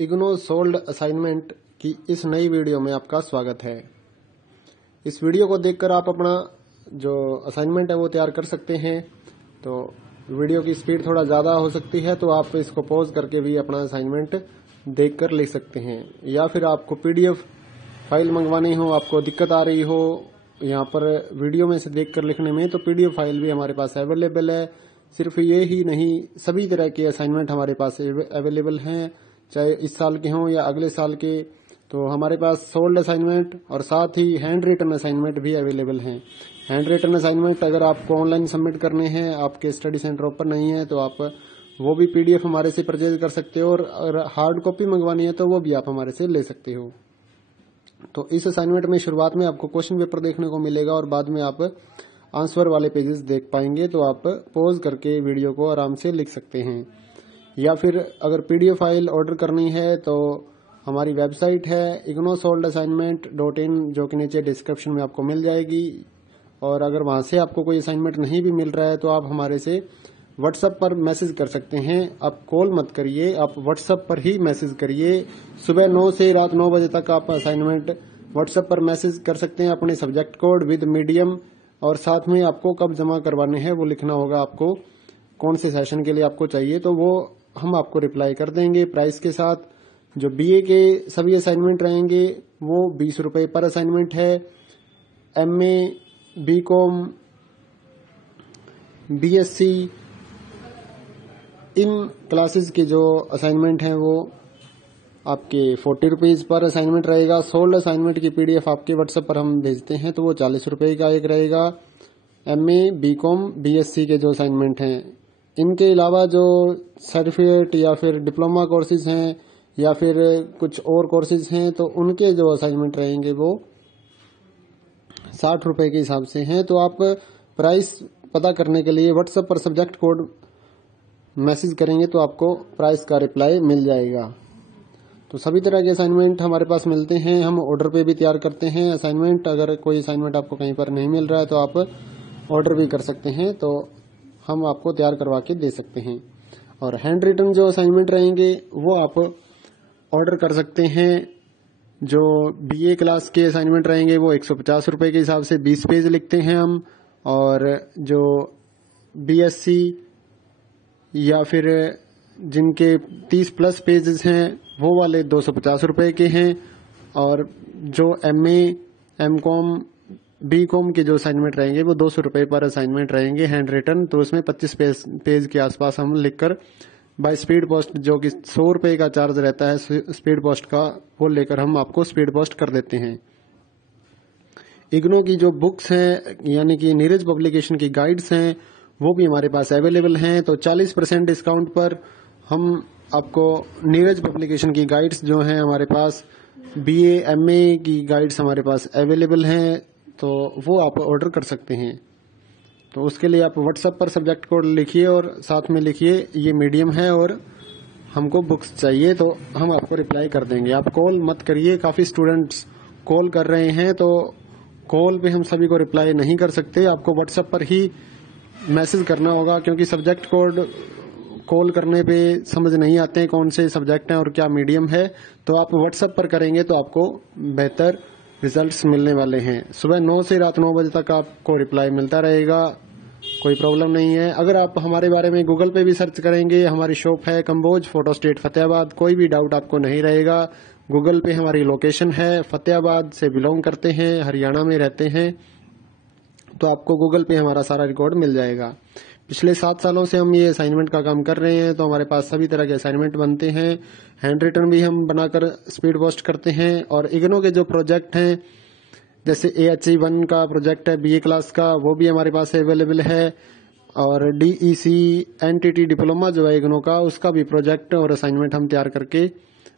IGNOU solved assignment की इस नई वीडियो में आपका स्वागत है। इस वीडियो को देखकर आप अपना जो असाइनमेंट है वो तैयार कर सकते हैं। तो वीडियो की स्पीड थोड़ा ज़्यादा हो सकती है, तो आप इसको पॉज करके भी अपना असाइनमेंट देखकर लिख सकते हैं। या फिर आपको पीडीएफ फाइल मंगवानी हो, आपको दिक्कत आ रही हो यहाँ पर वीडियो में से देखकर लिखने में, तो पीडीएफ फाइल भी हमारे पास अवेलेबल है। सिर्फ ये ही नहीं, सभी तरह के असाइनमेंट हमारे पास अवेलेबल हैं, चाहे इस साल के हों या अगले साल के। तो हमारे पास सोल्ड असाइनमेंट और साथ ही हैंड रिटन असाइनमेंट भी अवेलेबल हैं। हैंड रिटन असाइनमेंट अगर आपको ऑनलाइन सबमिट करने हैं, आपके स्टडी सेंटर ओपन नहीं है, तो आप वो भी पीडीएफ हमारे से परचेज कर सकते हो, और अगर हार्ड कॉपी मंगवानी है तो वो भी आप हमारे से ले सकते हो। तो इस असाइनमेंट में शुरुआत में आपको क्वेश्चन पेपर देखने को मिलेगा और बाद में आप आंसर वाले पेजेस देख पाएंगे। तो आप पॉज करके वीडियो को आराम से लिख सकते हैं। या फिर अगर पीडीएफ फाइल ऑर्डर करनी है तो हमारी वेबसाइट है ignosoldassignment.in, जो कि नीचे डिस्क्रिप्शन में आपको मिल जाएगी। और अगर वहां से आपको कोई असाइनमेंट नहीं भी मिल रहा है तो आप हमारे से व्हाट्सएप पर मैसेज कर सकते हैं। आप कॉल मत करिए, आप व्हाट्सएप पर ही मैसेज करिए। सुबह 9 से रात 9 बजे तक आप असाइनमेंट व्हाट्सएप पर मैसेज कर सकते हैं अपने सब्जेक्ट कोड विद मीडियम, और साथ में आपको कब जमा करवाने हैं वो लिखना होगा, आपको कौन से सेशन के लिए आपको चाहिए, तो वो हम आपको रिप्लाई कर देंगे प्राइस के साथ। जो बीए के सभी असाइनमेंट रहेंगे वो 20 रुपए पर असाइनमेंट है। MA, BCom, BSc in classes के जो असाइनमेंट हैं वो आपके 40 रुपीज पर असाइनमेंट रहेगा। सोल्ड असाइनमेंट की पीडीएफ आपके व्हाट्सएप पर हम भेजते हैं तो वो 40 रुपए का एक रहेगा। एमए, बीकॉम, बीएससी के जो असाइनमेंट हैं, इनके अलावा जो सर्टिफिकेट या फिर डिप्लोमा कोर्सेज हैं या फिर कुछ और कोर्सेज हैं, तो उनके जो असाइनमेंट रहेंगे वो 60 रुपए के हिसाब से हैं। तो आप प्राइस पता करने के लिए व्हाट्सएप पर सब्जेक्ट कोड मैसेज करेंगे तो आपको प्राइस का रिप्लाई मिल जाएगा। तो सभी तरह के असाइनमेंट हमारे पास मिलते हैं, हम ऑर्डर पे भी तैयार करते हैं असाइनमेंट। अगर कोई असाइनमेंट आपको कहीं पर नहीं मिल रहा है तो आप ऑर्डर भी कर सकते हैं, तो हम आपको तैयार करवा के दे सकते हैं। और हैंड रिटन जो असाइनमेंट रहेंगे वो आप ऑर्डर कर सकते हैं। जो बीए क्लास के असाइनमेंट रहेंगे वो 150 रुपए के हिसाब से 20 पेज लिखते हैं हम, और जो बीएससी या फिर जिनके 30 प्लस पेजेस हैं वो वाले 250 रुपए के हैं। और जो एमए, एमकॉम, बीकॉम के जो असाइनमेंट रहेंगे वो 200 रुपए पर असाइनमेंट रहेंगे हैंड रिटन। तो उसमें 25 पेज के आसपास हम लिखकर बाय स्पीड पोस्ट, जो कि 100 रुपए का चार्ज रहता है स्पीड पोस्ट का, वो लेकर हम आपको स्पीड पोस्ट कर देते हैं। इग्नो की जो बुक्स हैं यानी कि नीरज पब्लिकेशन की गाइड्स हैं वो भी हमारे पास अवेलेबल हैं। तो 40% डिस्काउंट पर हम आपको नीरज पब्लिकेशन की गाइड्स जो हैं हमारे पास, बीए, एमए की गाइड्स हमारे पास अवेलेबल हैं, तो वो आप ऑर्डर कर सकते हैं। तो उसके लिए आप व्हाट्सएप पर सब्जेक्ट कोड लिखिए और साथ में लिखिए ये मीडियम है और हमको बुक्स चाहिए, तो हम आपको रिप्लाई कर देंगे। आप कॉल मत करिए, काफी स्टूडेंट्स कॉल कर रहे हैं, तो कॉल पे हम सभी को रिप्लाई नहीं कर सकते। आपको व्हाट्सएप पर ही मैसेज करना होगा, क्योंकि सब्जेक्ट कोड कॉल करने पे समझ नहीं आते हैं कौन से सब्जेक्ट हैं और क्या मीडियम है। तो आप व्हाट्सएप पर करेंगे तो आपको बेहतर रिजल्ट्स मिलने वाले हैं। सुबह 9 से रात 9 बजे तक आपको रिप्लाई मिलता रहेगा, कोई प्रॉब्लम नहीं है। अगर आप हमारे बारे में गूगल पे भी सर्च करेंगे, हमारी शॉप है कंबोज फोटो स्टेट फतेहाबाद, कोई भी डाउट आपको नहीं रहेगा। गूगल पे हमारी लोकेशन है, फतेहाबाद से बिलोंग करते हैं, हरियाणा में रहते हैं, तो आपको गूगल पे हमारा सारा रिकॉर्ड मिल जाएगा। पिछले 7 सालों से हम ये असाइनमेंट का काम कर रहे हैं, तो हमारे पास सभी तरह के असाइनमेंट बनते हैं। हैंड रिटन भी हम बनाकर स्पीड पोस्ट करते हैं। और इग्नो के जो प्रोजेक्ट हैं, जैसे AHE1 का प्रोजेक्ट है बीए क्लास का, वो भी हमारे पास अवेलेबल है। और DEC NTT डिप्लोमा जो है इग्नो का, उसका भी प्रोजेक्ट और असाइनमेंट हम तैयार करके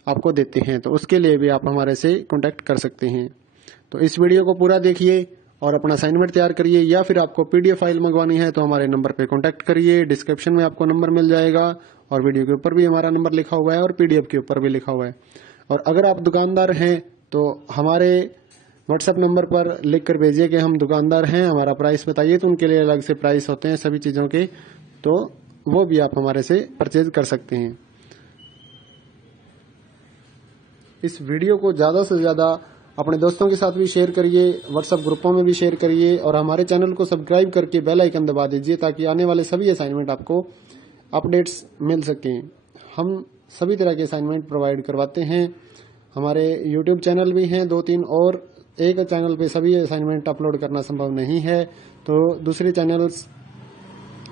आपको देते हैं, तो उसके लिए भी आप हमारे से कॉन्टेक्ट कर सकते हैं। तो इस वीडियो को पूरा देखिए और अपना असाइनमेंट तैयार करिए। या फिर आपको पीडीएफ फाइल मंगवानी है तो हमारे नंबर पे कॉन्टेक्ट करिए, डिस्क्रिप्शन में आपको नंबर मिल जाएगा, और वीडियो के ऊपर भी हमारा नंबर लिखा हुआ है और पीडीएफ के ऊपर भी लिखा हुआ है। और अगर आप दुकानदार हैं तो हमारे व्हाट्सएप नंबर पर लिख कर भेजिए कि हम दुकानदार हैं, हमारा प्राइस बताइए, तो उनके लिए अलग से प्राइस होते हैं सभी चीजों के, तो वो भी आप हमारे से परचेज कर सकते हैं। इस वीडियो को ज़्यादा से ज़्यादा अपने दोस्तों के साथ भी शेयर करिए, व्हाट्सएप ग्रुपों में भी शेयर करिए और हमारे चैनल को सब्सक्राइब करके बेल आइकन दबा दीजिए ताकि आने वाले सभी असाइनमेंट आपको अपडेट्स मिल सकें। हम सभी तरह के असाइनमेंट प्रोवाइड करवाते हैं। हमारे यूट्यूब चैनल भी हैं 2-3 और एक चैनल पे सभी असाइनमेंट अपलोड करना संभव नहीं है, तो दूसरे चैनल्स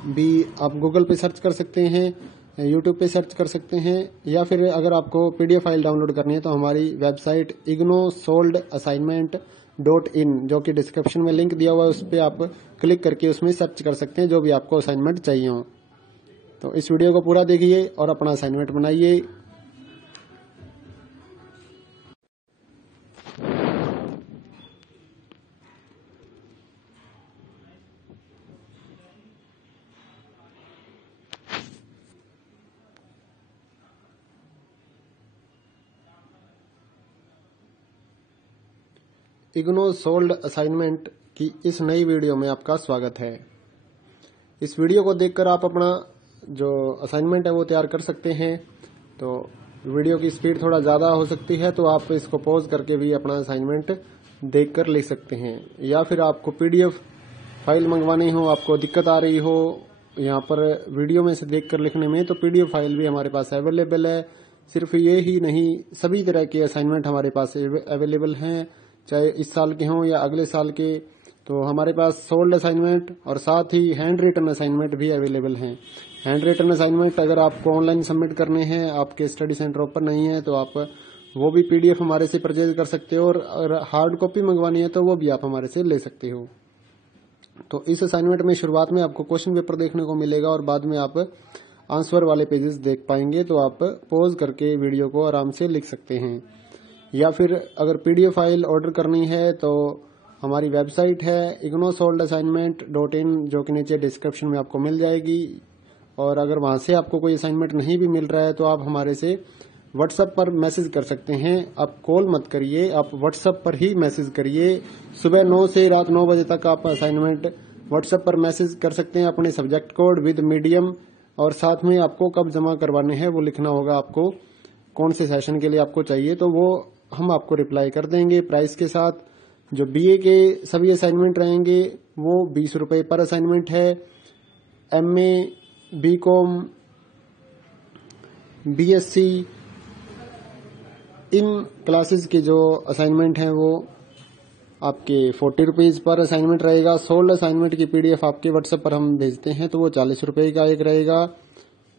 भी आप गूगल पे सर्च कर सकते हैं, यूट्यूब पे सर्च कर सकते हैं, या फिर अगर आपको पीडीएफ फाइल डाउनलोड करनी है तो हमारी वेबसाइट ignosolvedassignment.in जो कि डिस्क्रिप्शन में लिंक दिया हुआ है उस पर आप क्लिक करके उसमें सर्च कर सकते हैं जो भी आपको असाइनमेंट चाहिए हो। तो इस वीडियो को पूरा देखिए और अपना असाइनमेंट बनाइए। इग्नो सोल्ड असाइनमेंट की इस नई वीडियो में आपका स्वागत है। इस वीडियो को देखकर आप अपना जो असाइनमेंट है वो तैयार कर सकते हैं। तो वीडियो की स्पीड थोड़ा ज़्यादा हो सकती है तो आप इसको पॉज करके भी अपना असाइनमेंट देखकर लिख सकते हैं, या फिर आपको पीडीएफ फाइल मंगवानी हो, आपको दिक्कत आ रही हो यहाँ पर वीडियो में से देखकर लिखने में, तो पीडीएफ फाइल भी हमारे पास अवेलेबल है। सिर्फ ये ही नहीं, सभी तरह के असाइनमेंट हमारे पास अवेलेबल हैं, चाहे इस साल के हों या अगले साल के। तो हमारे पास सोल्ड असाइनमेंट और साथ ही हैंड रिटन असाइनमेंट भी अवेलेबल हैं। हैंड रिटन असाइनमेंट अगर आपको ऑनलाइन सबमिट करने हैं, आपके स्टडी सेंटर ओपन नहीं है, तो आप वो भी पीडीएफ हमारे से परचेज कर सकते हो, और हार्ड कॉपी मंगवानी है तो वो भी आप हमारे से ले सकते हो। तो इस असाइनमेंट में शुरुआत में आपको क्वेश्चन पेपर देखने को मिलेगा और बाद में आप आंसर वाले पेजेस देख पाएंगे। तो आप पॉज करके वीडियो को आराम से लिख सकते हैं, या फिर अगर पीडीएफ फाइल ऑर्डर करनी है तो हमारी वेबसाइट है ignosolvedassignment.in जो कि नीचे डिस्क्रिप्शन में आपको मिल जाएगी। और अगर वहां से आपको कोई असाइनमेंट नहीं भी मिल रहा है तो आप हमारे से व्हाट्सएप पर मैसेज कर सकते हैं। आप कॉल मत करिए, आप व्हाट्सएप पर ही मैसेज करिए। सुबह 9 से रात 9 बजे तक आप असाइनमेंट व्हाट्सएप पर मैसेज कर सकते हैं अपने सब्जेक्ट कोड विद मीडियम, और साथ में आपको कब जमा करवाने हैं वो लिखना होगा, आपको कौन से सेशन के लिए आपको चाहिए, तो वो हम आपको रिप्लाई कर देंगे प्राइस के साथ। जो बीए के सभी असाइनमेंट रहेंगे वो 20 रुपए पर असाइनमेंट है। MA, BCom, BSc in classes के जो असाइनमेंट हैं वो आपके 40 रुपीज पर असाइनमेंट रहेगा। सोल्ड असाइनमेंट की पीडीएफ आपके व्हाट्सएप पर हम भेजते हैं तो वो 40 रुपए का एक रहेगा।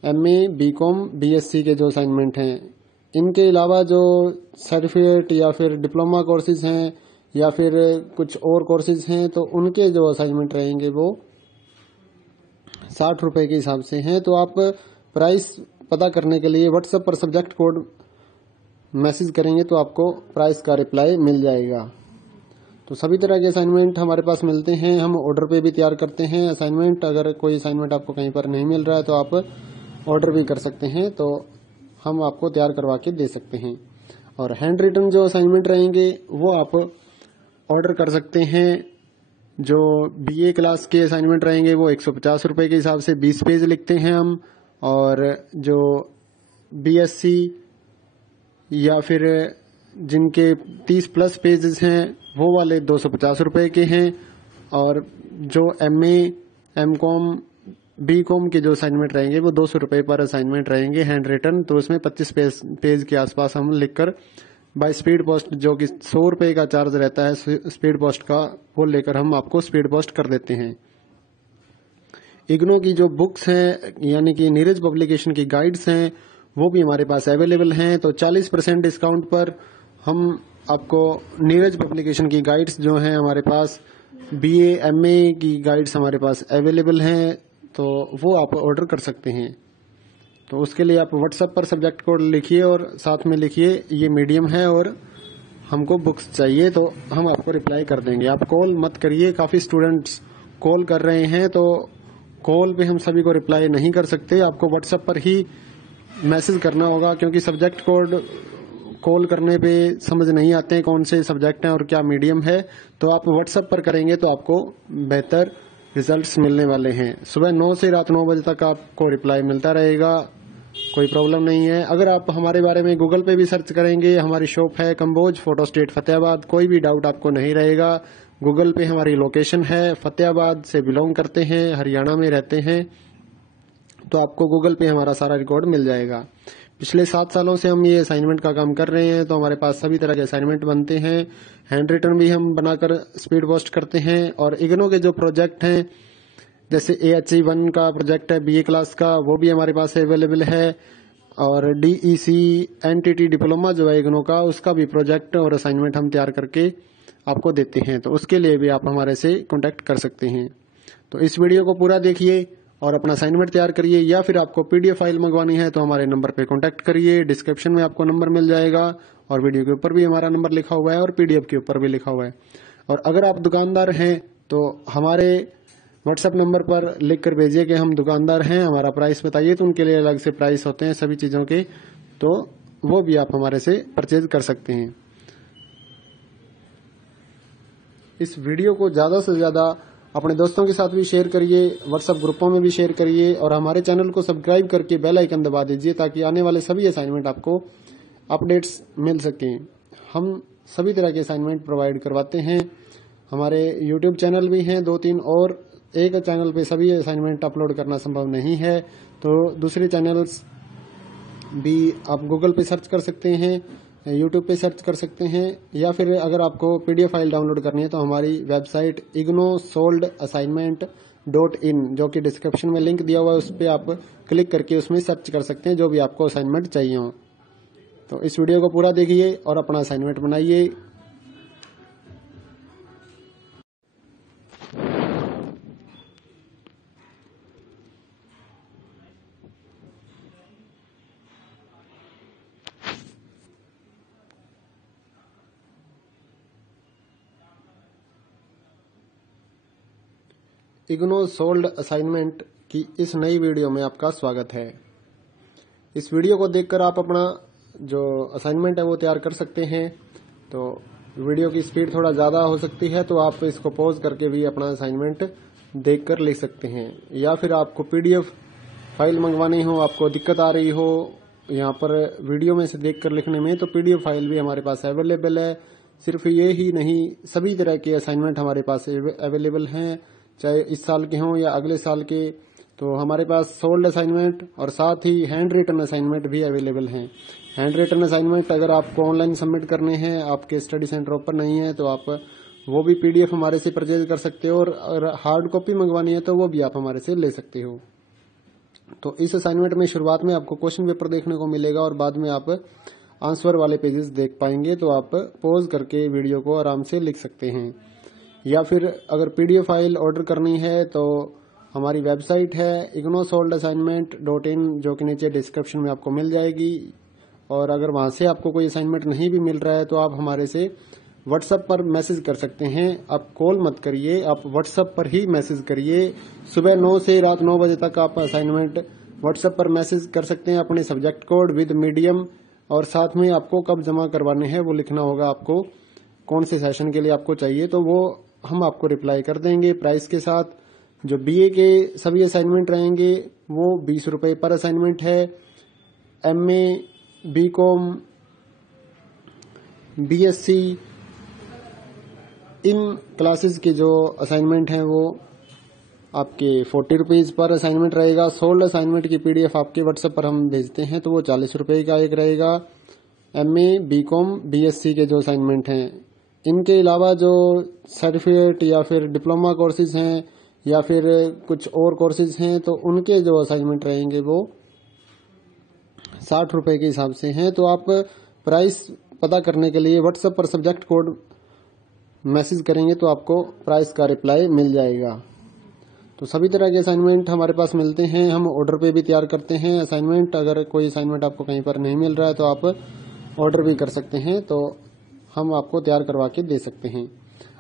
एमए, बीकॉम, बीएससी के जो असाइनमेंट हैं, इनके अलावा जो सर्टिफिकेट या फिर डिप्लोमा कोर्सेज हैं या फिर कुछ और कोर्सेज हैं तो उनके जो असाइनमेंट रहेंगे वो 60 रुपए के हिसाब से हैं। तो आप प्राइस पता करने के लिए व्हाट्सएप पर सब्जेक्ट कोड मैसेज करेंगे तो आपको प्राइस का रिप्लाई मिल जाएगा। तो सभी तरह के असाइनमेंट हमारे पास मिलते हैं, हम ऑर्डर पे भी तैयार करते हैं असाइनमेंट। अगर कोई असाइनमेंट आपको कहीं पर नहीं मिल रहा है तो आप ऑर्डर भी कर सकते हैं, तो हम आपको तैयार करवा के दे सकते हैं। और हैंड रिटन जो असाइनमेंट रहेंगे वो आप ऑर्डर कर सकते हैं। जो बीए क्लास के असाइनमेंट रहेंगे वो 150 रुपए के हिसाब से 20 पेज लिखते हैं हम, और जो बीएससी या फिर जिनके 30+ पेजेस हैं वो वाले 250 रुपए के हैं, और जो एमए, एमकॉम, बीकॉम के जो असाइनमेंट रहेंगे वो 200 रुपए पर असाइनमेंट रहेंगे हैंड रिटन। तो उसमें 25 पेज के आसपास हम लिखकर बाय स्पीड पोस्ट, जो कि 100 रुपए का चार्ज रहता है स्पीड पोस्ट का, वो लेकर हम आपको स्पीड पोस्ट कर देते हैं। इग्नो की जो बुक्स हैं यानी कि नीरज पब्लिकेशन की गाइड्स हैं वो भी हमारे पास अवेलेबल हैं। तो 40% डिस्काउंट पर हम आपको नीरज पब्लिकेशन की गाइड्स जो हैं हमारे पास, बीए, एमए की गाइड्स हमारे पास अवेलेबल हैं, तो वो आप ऑर्डर कर सकते हैं। तो उसके लिए आप व्हाट्सएप पर सब्जेक्ट कोड लिखिए और साथ में लिखिए ये मीडियम है और हमको बुक्स चाहिए, तो हम आपको रिप्लाई कर देंगे। आप कॉल मत करिए, काफी स्टूडेंट्स कॉल कर रहे हैं तो कॉल पे हम सभी को रिप्लाई नहीं कर सकते। आपको व्हाट्सएप पर ही मैसेज करना होगा, क्योंकि सब्जेक्ट कोड कॉल करने पे समझ नहीं आते हैं कौन से सब्जेक्ट हैं और क्या मीडियम है। तो आप व्हाट्सएप पर करेंगे तो आपको बेहतर रिजल्ट्स मिलने वाले हैं। सुबह 9 से रात 9 बजे तक आपको रिप्लाई मिलता रहेगा। कोई प्रॉब्लम नहीं है। अगर आप हमारे बारे में गूगल पे भी सर्च करेंगे, हमारी शॉप है कंबोज फोटो स्टेट फतेहाबाद, कोई भी डाउट आपको नहीं रहेगा। गूगल पे हमारी लोकेशन है, फतेहाबाद से बिलोंग करते हैं, हरियाणा में रहते हैं, तो आपको गूगल पे हमारा सारा रिकॉर्ड मिल जाएगा। पिछले 7 सालों से हम ये असाइनमेंट का काम कर रहे हैं, तो हमारे पास सभी तरह के असाइनमेंट बनते हैं। हैंड रिटन भी हम बनाकर स्पीड पोस्ट करते हैं। और इग्नो के जो प्रोजेक्ट हैं, जैसे AHE1 का प्रोजेक्ट है BA क्लास का, वो भी हमारे पास अवेलेबल है। और DEC NTT डिप्लोमा जो है इग्नो का, उसका भी प्रोजेक्ट और असाइनमेंट हम तैयार करके आपको देते हैं, तो उसके लिए भी आप हमारे से कॉन्टेक्ट कर सकते हैं। तो इस वीडियो को पूरा देखिए और अपना असाइनमेंट तैयार करिए, या फिर आपको PDF फाइल मंगवानी है तो हमारे नंबर पे कॉन्टेक्ट करिए। डिस्क्रिप्शन में आपको नंबर मिल जाएगा और वीडियो के ऊपर भी हमारा नंबर लिखा हुआ है और PDF के ऊपर भी लिखा हुआ है। और अगर आप दुकानदार हैं तो हमारे व्हाट्सएप नंबर पर लिख कर भेजिए कि हम दुकानदार हैं, हमारा प्राइस बताइए, तो उनके लिए अलग से प्राइस होते हैं सभी चीजों के, तो वो भी आप हमारे से परचेज कर सकते हैं। इस वीडियो को ज्यादा से ज्यादा अपने दोस्तों के साथ भी शेयर करिए, व्हाट्सएप ग्रुपों में भी शेयर करिए, और हमारे चैनल को सब्सक्राइब करके बेल आइकन दबा दीजिए ताकि आने वाले सभी असाइनमेंट आपको अपडेट्स मिल सकें। हम सभी तरह के असाइनमेंट प्रोवाइड करवाते हैं। हमारे यूट्यूब चैनल भी हैं 2-3, और एक चैनल पे सभी असाइनमेंट अपलोड करना संभव नहीं है, तो दूसरे चैनल्स भी आप गूगल पे सर्च कर सकते हैं, यूट्यूब पे सर्च कर सकते हैं, या फिर अगर आपको PDF फाइल डाउनलोड करनी है तो हमारी वेबसाइट ignosoldassignment.in, जो कि डिस्क्रिप्शन में लिंक दिया हुआ है, उस पर आप क्लिक करके उसमें सर्च कर सकते हैं जो भी आपको असाइनमेंट चाहिए हो। तो इस वीडियो को पूरा देखिए और अपना असाइनमेंट बनाइए। इग्नो सोल्ड असाइनमेंट की इस नई वीडियो में आपका स्वागत है। इस वीडियो को देखकर आप अपना जो असाइनमेंट है वो तैयार कर सकते हैं। तो वीडियो की स्पीड थोड़ा ज्यादा हो सकती है, तो आप इसको पॉज करके भी अपना असाइनमेंट देखकर लिख सकते हैं। या फिर आपको PDF फाइल मंगवानी हो, आपको दिक्कत आ रही हो यहाँ पर वीडियो में से देखकर लिखने में, तो PDF फाइल भी हमारे पास अवेलेबल है। सिर्फ ये ही नहीं, सभी तरह के असाइनमेंट हमारे पास अवेलेबल हैं, चाहे इस साल के हों या अगले साल के। तो हमारे पास सोल्ड असाइनमेंट और साथ ही हैंड रिटन असाइनमेंट भी अवेलेबल हैं। हैंड रिटन असाइनमेंट अगर आपको ऑनलाइन सबमिट करने हैं, आपके स्टडी सेंटर ओपन नहीं है, तो आप वो भी PDF हमारे से परचेज कर सकते हो, और हार्ड कॉपी मंगवानी है तो वो भी आप हमारे से ले सकते हो। तो इस असाइनमेंट में शुरुआत में आपको क्वेश्चन पेपर देखने को मिलेगा और बाद में आप आंसर वाले पेजेस देख पाएंगे, तो आप पॉज करके वीडियो को आराम से लिख सकते हैं। या फिर अगर PDF फाइल ऑर्डर करनी है तो हमारी वेबसाइट है ignosoldassignment.in, जो कि नीचे डिस्क्रिप्शन में आपको मिल जाएगी। और अगर वहां से आपको कोई असाइनमेंट नहीं भी मिल रहा है तो आप हमारे से व्हाट्सएप पर मैसेज कर सकते हैं। आप कॉल मत करिए, आप व्हाट्सएप पर ही मैसेज करिए। सुबह 9 से रात 9 बजे तक आप असाइनमेंट व्हाट्सएप पर मैसेज कर सकते हैं, अपने सब्जेक्ट कोड विद मीडियम, और साथ में आपको कब जमा करवाने हैं वो लिखना होगा, आपको कौन से सेशन के लिए आपको चाहिए, तो वो हम आपको रिप्लाई कर देंगे प्राइस के साथ। जो BA के सभी असाइनमेंट रहेंगे वो 20 रुपए पर असाइनमेंट है। MA, BCom, BSc इन क्लासेस के जो असाइनमेंट हैं वो आपके 40 रुपीज पर असाइनमेंट रहेगा। सोल्ड असाइनमेंट की PDF आपके व्हाट्सएप पर हम भेजते हैं तो वो 40 रुपए का एक रहेगा। MA, BCom, BSc के जो असाइनमेंट हैं, इनके अलावा जो सर्टिफिकेट या फिर डिप्लोमा कोर्सेज हैं या फिर कुछ और कोर्सेज हैं, तो उनके जो असाइनमेंट रहेंगे वो 60 रुपए के हिसाब से हैं। तो आप प्राइस पता करने के लिए व्हाट्सएप पर सब्जेक्ट कोड मैसेज करेंगे तो आपको प्राइस का रिप्लाई मिल जाएगा। तो सभी तरह के असाइनमेंट हमारे पास मिलते हैं, हम ऑर्डर पे भी तैयार करते हैं असाइनमेंट। अगर कोई असाइनमेंट आपको कहीं पर नहीं मिल रहा है तो आप ऑर्डर भी कर सकते हैं, तो हम आपको तैयार करवा के दे सकते हैं।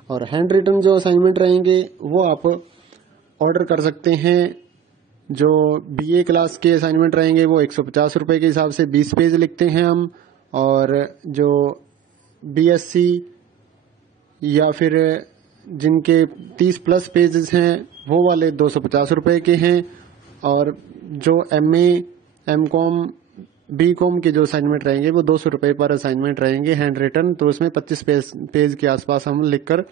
और हैंड रिटन जो असाइनमेंट रहेंगे वो आप ऑर्डर कर सकते हैं। जो BA क्लास के असाइनमेंट रहेंगे वो 150 रुपए के हिसाब से 20 पेज लिखते हैं हम, और जो BSc या फिर जिनके 30+ पेजेस हैं वो वाले 250 रुपए के हैं, और जो MA M.Com B.Com के जो असाइनमेंट रहेंगे वो 200 रुपये पर असाइनमेंट रहेंगे हैंड रिटन। तो उसमें 25 पेज के आसपास हम लिखकर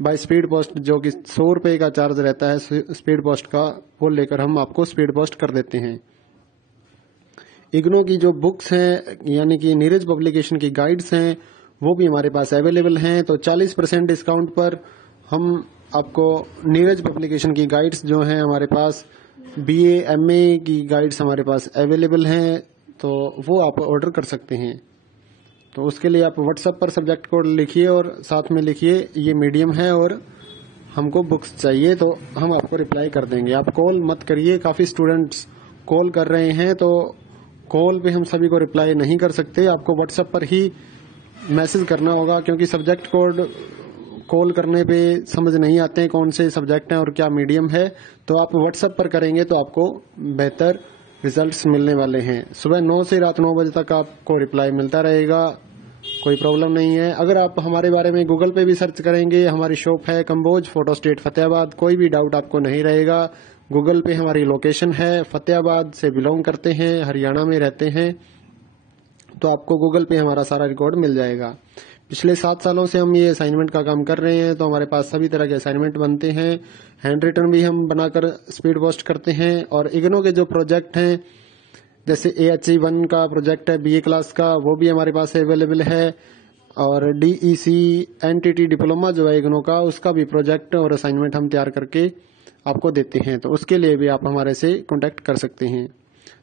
बाय स्पीड पोस्ट, जो कि 100 रुपये का चार्ज रहता है स्पीड पोस्ट का, वो लेकर हम आपको स्पीड पोस्ट कर देते हैं। इग्नो की जो बुक्स हैं यानी कि नीरज पब्लिकेशन की गाइड्स हैं वो भी हमारे पास अवेलेबल हैं। तो 40% डिस्काउंट पर हम आपको नीरज पब्लिकेशन की गाइड्स जो हैं हमारे पास, BA MA की गाइड्स हमारे पास अवेलेबल हैं, तो वो आप ऑर्डर कर सकते हैं। तो उसके लिए आप व्हाट्सएप पर सब्जेक्ट कोड लिखिए और साथ में लिखिए ये मीडियम है और हमको बुक्स चाहिए, तो हम आपको रिप्लाई कर देंगे। आप कॉल मत करिए, काफी स्टूडेंट्स कॉल कर रहे हैं, तो कॉल पे हम सभी को रिप्लाई नहीं कर सकते। आपको व्हाट्सएप पर ही मैसेज करना होगा, क्योंकि सब्जेक्ट कोड कॉल करने पे समझ नहीं आते हैं कौन से सब्जेक्ट हैं और क्या मीडियम है। तो आप व्हाट्सएप पर करेंगे तो आपको बेहतर रिजल्ट्स मिलने वाले हैं। सुबह 9 से रात 9 बजे तक आपको रिप्लाई मिलता रहेगा, कोई प्रॉब्लम नहीं है। अगर आप हमारे बारे में गूगल पे भी सर्च करेंगे, हमारी शॉप है कंबोज फोटो स्टेट फतेहाबाद, कोई भी डाउट आपको नहीं रहेगा। गूगल पे हमारी लोकेशन है, फतेहाबाद से बिलोंग करते हैं, हरियाणा में रहते हैं, तो आपको गूगल पे हमारा सारा रिकॉर्ड मिल जाएगा। पिछले 7 सालों से हम ये असाइनमेंट का काम कर रहे हैं, तो हमारे पास सभी तरह के असाइनमेंट बनते हैं। हैंड रिटन भी हम बनाकर स्पीड पोस्ट करते हैं। और इग्नो के जो प्रोजेक्ट हैं, जैसे AHE1 का प्रोजेक्ट है BA क्लास का, वो भी हमारे पास अवेलेबल है। और DEC NTT डिप्लोमा जो है इग्नो का, उसका भी प्रोजेक्ट और असाइनमेंट हम तैयार करके आपको देते हैं, तो उसके लिए भी आप हमारे से कॉन्टेक्ट कर सकते हैं।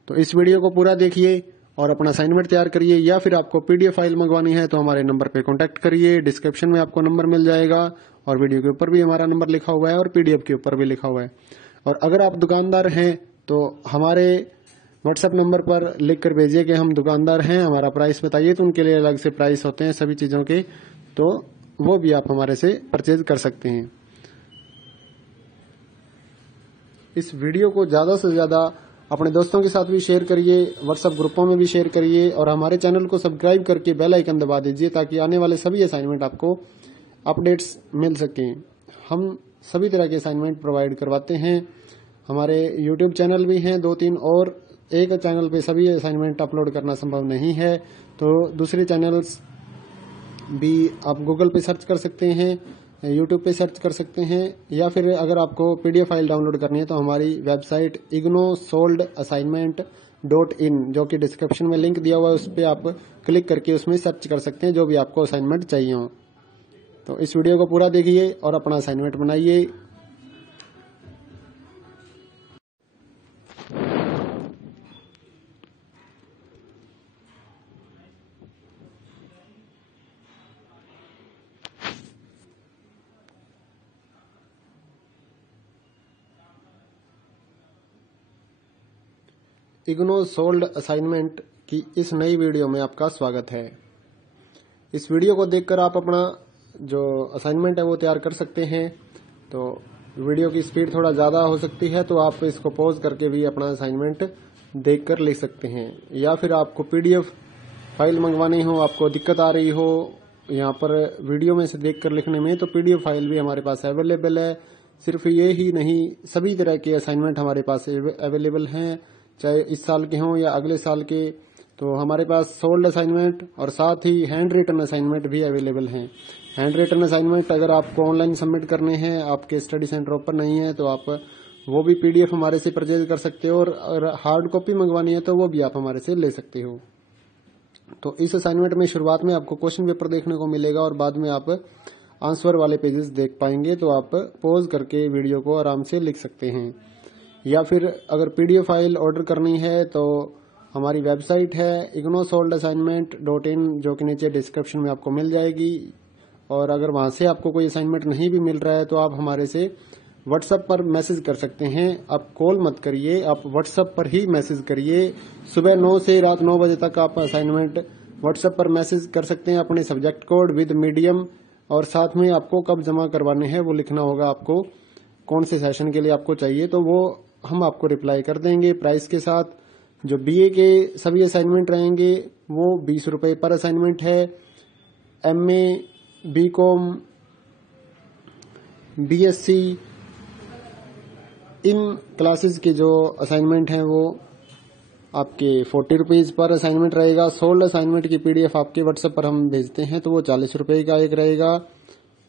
तो इस वीडियो को पूरा देखिए और अपना असाइनमेंट तैयार करिए, या फिर आपको PDF फाइल मंगवानी है तो हमारे नंबर पे कॉन्टेक्ट करिए। डिस्क्रिप्शन में आपको नंबर मिल जाएगा और वीडियो के ऊपर भी हमारा नंबर लिखा हुआ है और PDF के ऊपर भी लिखा हुआ है। और अगर आप दुकानदार हैं तो हमारे व्हाट्सएप नंबर पर लिख कर भेजिए कि हम दुकानदार हैं, हमारा प्राइस बताइए, तो उनके लिए अलग से प्राइस होते हैं सभी चीजों के, तो वो भी आप हमारे से परचेज कर सकते हैं। इस वीडियो को ज्यादा से ज्यादा अपने दोस्तों के साथ भी शेयर करिए, व्हाट्सएप ग्रुपों में भी शेयर करिए, और हमारे चैनल को सब्सक्राइब करके बेल आइकन दबा दीजिए ताकि आने वाले सभी असाइनमेंट आपको अपडेट्स मिल सकें। हम सभी तरह के असाइनमेंट प्रोवाइड करवाते हैं। हमारे YouTube चैनल भी हैं 2-3, और एक चैनल पे सभी असाइनमेंट अपलोड करना संभव नहीं है, तो दूसरे चैनल्स भी आप गूगल पे सर्च कर सकते हैं, YouTube पे सर्च कर सकते हैं, या फिर अगर आपको PDF फाइल डाउनलोड करनी है तो हमारी वेबसाइट ignosoldassignment.in, जो कि डिस्क्रिप्शन में लिंक दिया हुआ है, उस पर आप क्लिक करके उसमें सर्च कर सकते हैं जो भी आपको असाइनमेंट चाहिए हो। तो इस वीडियो को पूरा देखिए और अपना असाइनमेंट बनाइए। इग्नो सोल्ड असाइनमेंट की इस नई वीडियो में आपका स्वागत है। इस वीडियो को देखकर आप अपना जो असाइनमेंट है वो तैयार कर सकते हैं। तो वीडियो की स्पीड थोड़ा ज्यादा हो सकती है, तो आप इसको पॉज करके भी अपना असाइनमेंट देखकर लिख सकते हैं। या फिर आपको PDF फाइल मंगवानी हो, आपको दिक्कत आ रही हो यहाँ पर वीडियो में से देखकर लिखने में, तो PDF फाइल भी हमारे पास अवेलेबल है। सिर्फ ये ही नहीं, सभी तरह के असाइनमेंट हमारे पास अवेलेबल हैं, चाहे इस साल के हों या अगले साल के। तो हमारे पास सोल्ड असाइनमेंट और साथ ही हैंड रिटन असाइनमेंट भी अवेलेबल हैं। हैंड रिटन असाइनमेंट अगर आपको ऑनलाइन सबमिट करने हैं, आपके स्टडी सेंटर ओपन नहीं है, तो आप वो भी PDF हमारे से परचेज कर सकते हो, और हार्ड कॉपी मंगवानी है तो वो भी आप हमारे से ले सकते हो। तो इस असाइनमेंट में शुरुआत में आपको क्वेश्चन पेपर देखने को मिलेगा और बाद में आप आंसर वाले पेजेस देख पाएंगे, तो आप पॉज करके वीडियो को आराम से लिख सकते हैं। या फिर अगर PDF फाइल ऑर्डर करनी है तो हमारी वेबसाइट है ignosoldassignment.in, जो कि नीचे डिस्क्रिप्शन में आपको मिल जाएगी। और अगर वहां से आपको कोई असाइनमेंट नहीं भी मिल रहा है तो आप हमारे से व्हाट्सएप पर मैसेज कर सकते हैं। आप कॉल मत करिए, आप व्हाट्सएप पर ही मैसेज करिए। सुबह 9 से रात 9 बजे तक आप असाइनमेंट व्हाट्सएप पर मैसेज कर सकते हैं अपने सब्जेक्ट कोड विद मीडियम, और साथ में आपको कब जमा करवाने हैं वो लिखना होगा, आपको कौन से सेशन के लिए आपको चाहिए, तो वो हम आपको रिप्लाई कर देंगे प्राइस के साथ। जो BA के सभी असाइनमेंट रहेंगे वो 20 रुपए पर असाइनमेंट है। MA, B.Com, BSc इन क्लासेस के जो असाइनमेंट हैं वो आपके 40 रुपीज़ पर असाइनमेंट रहेगा। सोल्ड असाइनमेंट की PDF आपके व्हाट्सएप पर हम भेजते हैं तो वो 40 रुपये का एक रहेगा।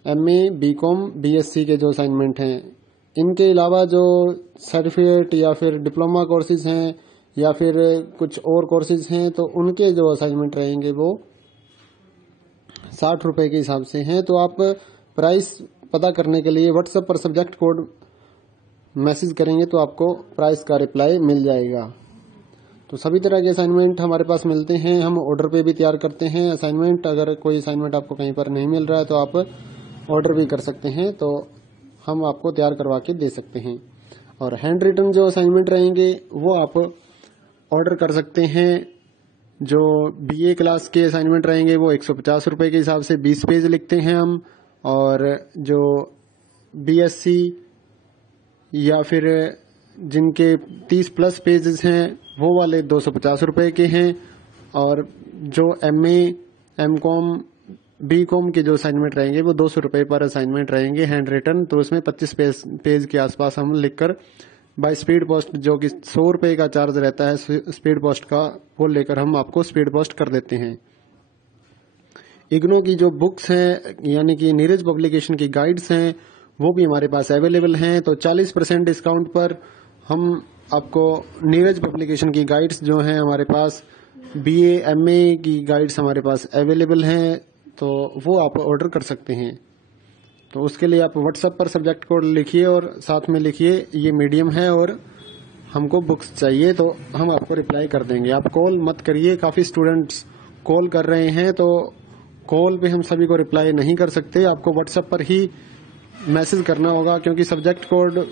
MA, BCom, BSc के जो असाइनमेंट हैं, इनके अलावा जो सर्टिफिकेट या फिर डिप्लोमा कोर्सेज हैं या फिर कुछ और कोर्सेज हैं तो उनके जो असाइनमेंट रहेंगे वो 60 रुपये के हिसाब से हैं। तो आप प्राइस पता करने के लिए व्हाट्सएप पर सब्जेक्ट कोड मैसेज करेंगे तो आपको प्राइस का रिप्लाई मिल जाएगा। तो सभी तरह के असाइनमेंट हमारे पास मिलते हैं, हम ऑर्डर पे भी तैयार करते हैं असाइनमेंट। अगर कोई असाइनमेंट आपको कहीं पर नहीं मिल रहा है तो आप ऑर्डर भी कर सकते हैं, तो हम आपको तैयार करवा के दे सकते हैं। और हैंड रिटन जो असाइनमेंट रहेंगे वो आप ऑर्डर कर सकते हैं। जो BA क्लास के असाइनमेंट रहेंगे वो 150 रुपये के हिसाब से 20 पेज लिखते हैं हम, और जो BSc या फिर जिनके 30+ पेजेस हैं वो वाले 250 रुपये के हैं। और जो MA, MCom, BCom के जो असाइनमेंट रहेंगे वो 200 रुपये पर असाइनमेंट रहेंगे हैंड रिटन। तो उसमें 25 पेज के आसपास हम लिखकर बाय स्पीड पोस्ट, जो कि 100 रुपये का चार्ज रहता है स्पीड पोस्ट का, वो लेकर हम आपको स्पीड पोस्ट कर देते हैं। इग्नो की जो बुक्स हैं यानी कि नीरज पब्लिकेशन की गाइड्स हैं वो भी हमारे पास अवेलेबल हैं। तो 40% डिस्काउंट पर हम आपको नीरज पब्लिकेशन की गाइड्स जो हैं हमारे पास, BA, MA की गाइड्स हमारे पास अवेलेबल हैं, तो वो आप ऑर्डर कर सकते हैं। तो उसके लिए आप व्हाट्सएप पर सब्जेक्ट कोड लिखिए और साथ में लिखिए ये मीडियम है और हमको बुक्स चाहिए, तो हम आपको रिप्लाई कर देंगे। आप कॉल मत करिए, काफी स्टूडेंट्स कॉल कर रहे हैं तो कॉल पे हम सभी को रिप्लाई नहीं कर सकते। आपको व्हाट्सएप पर ही मैसेज करना होगा, क्योंकि सब्जेक्ट कोड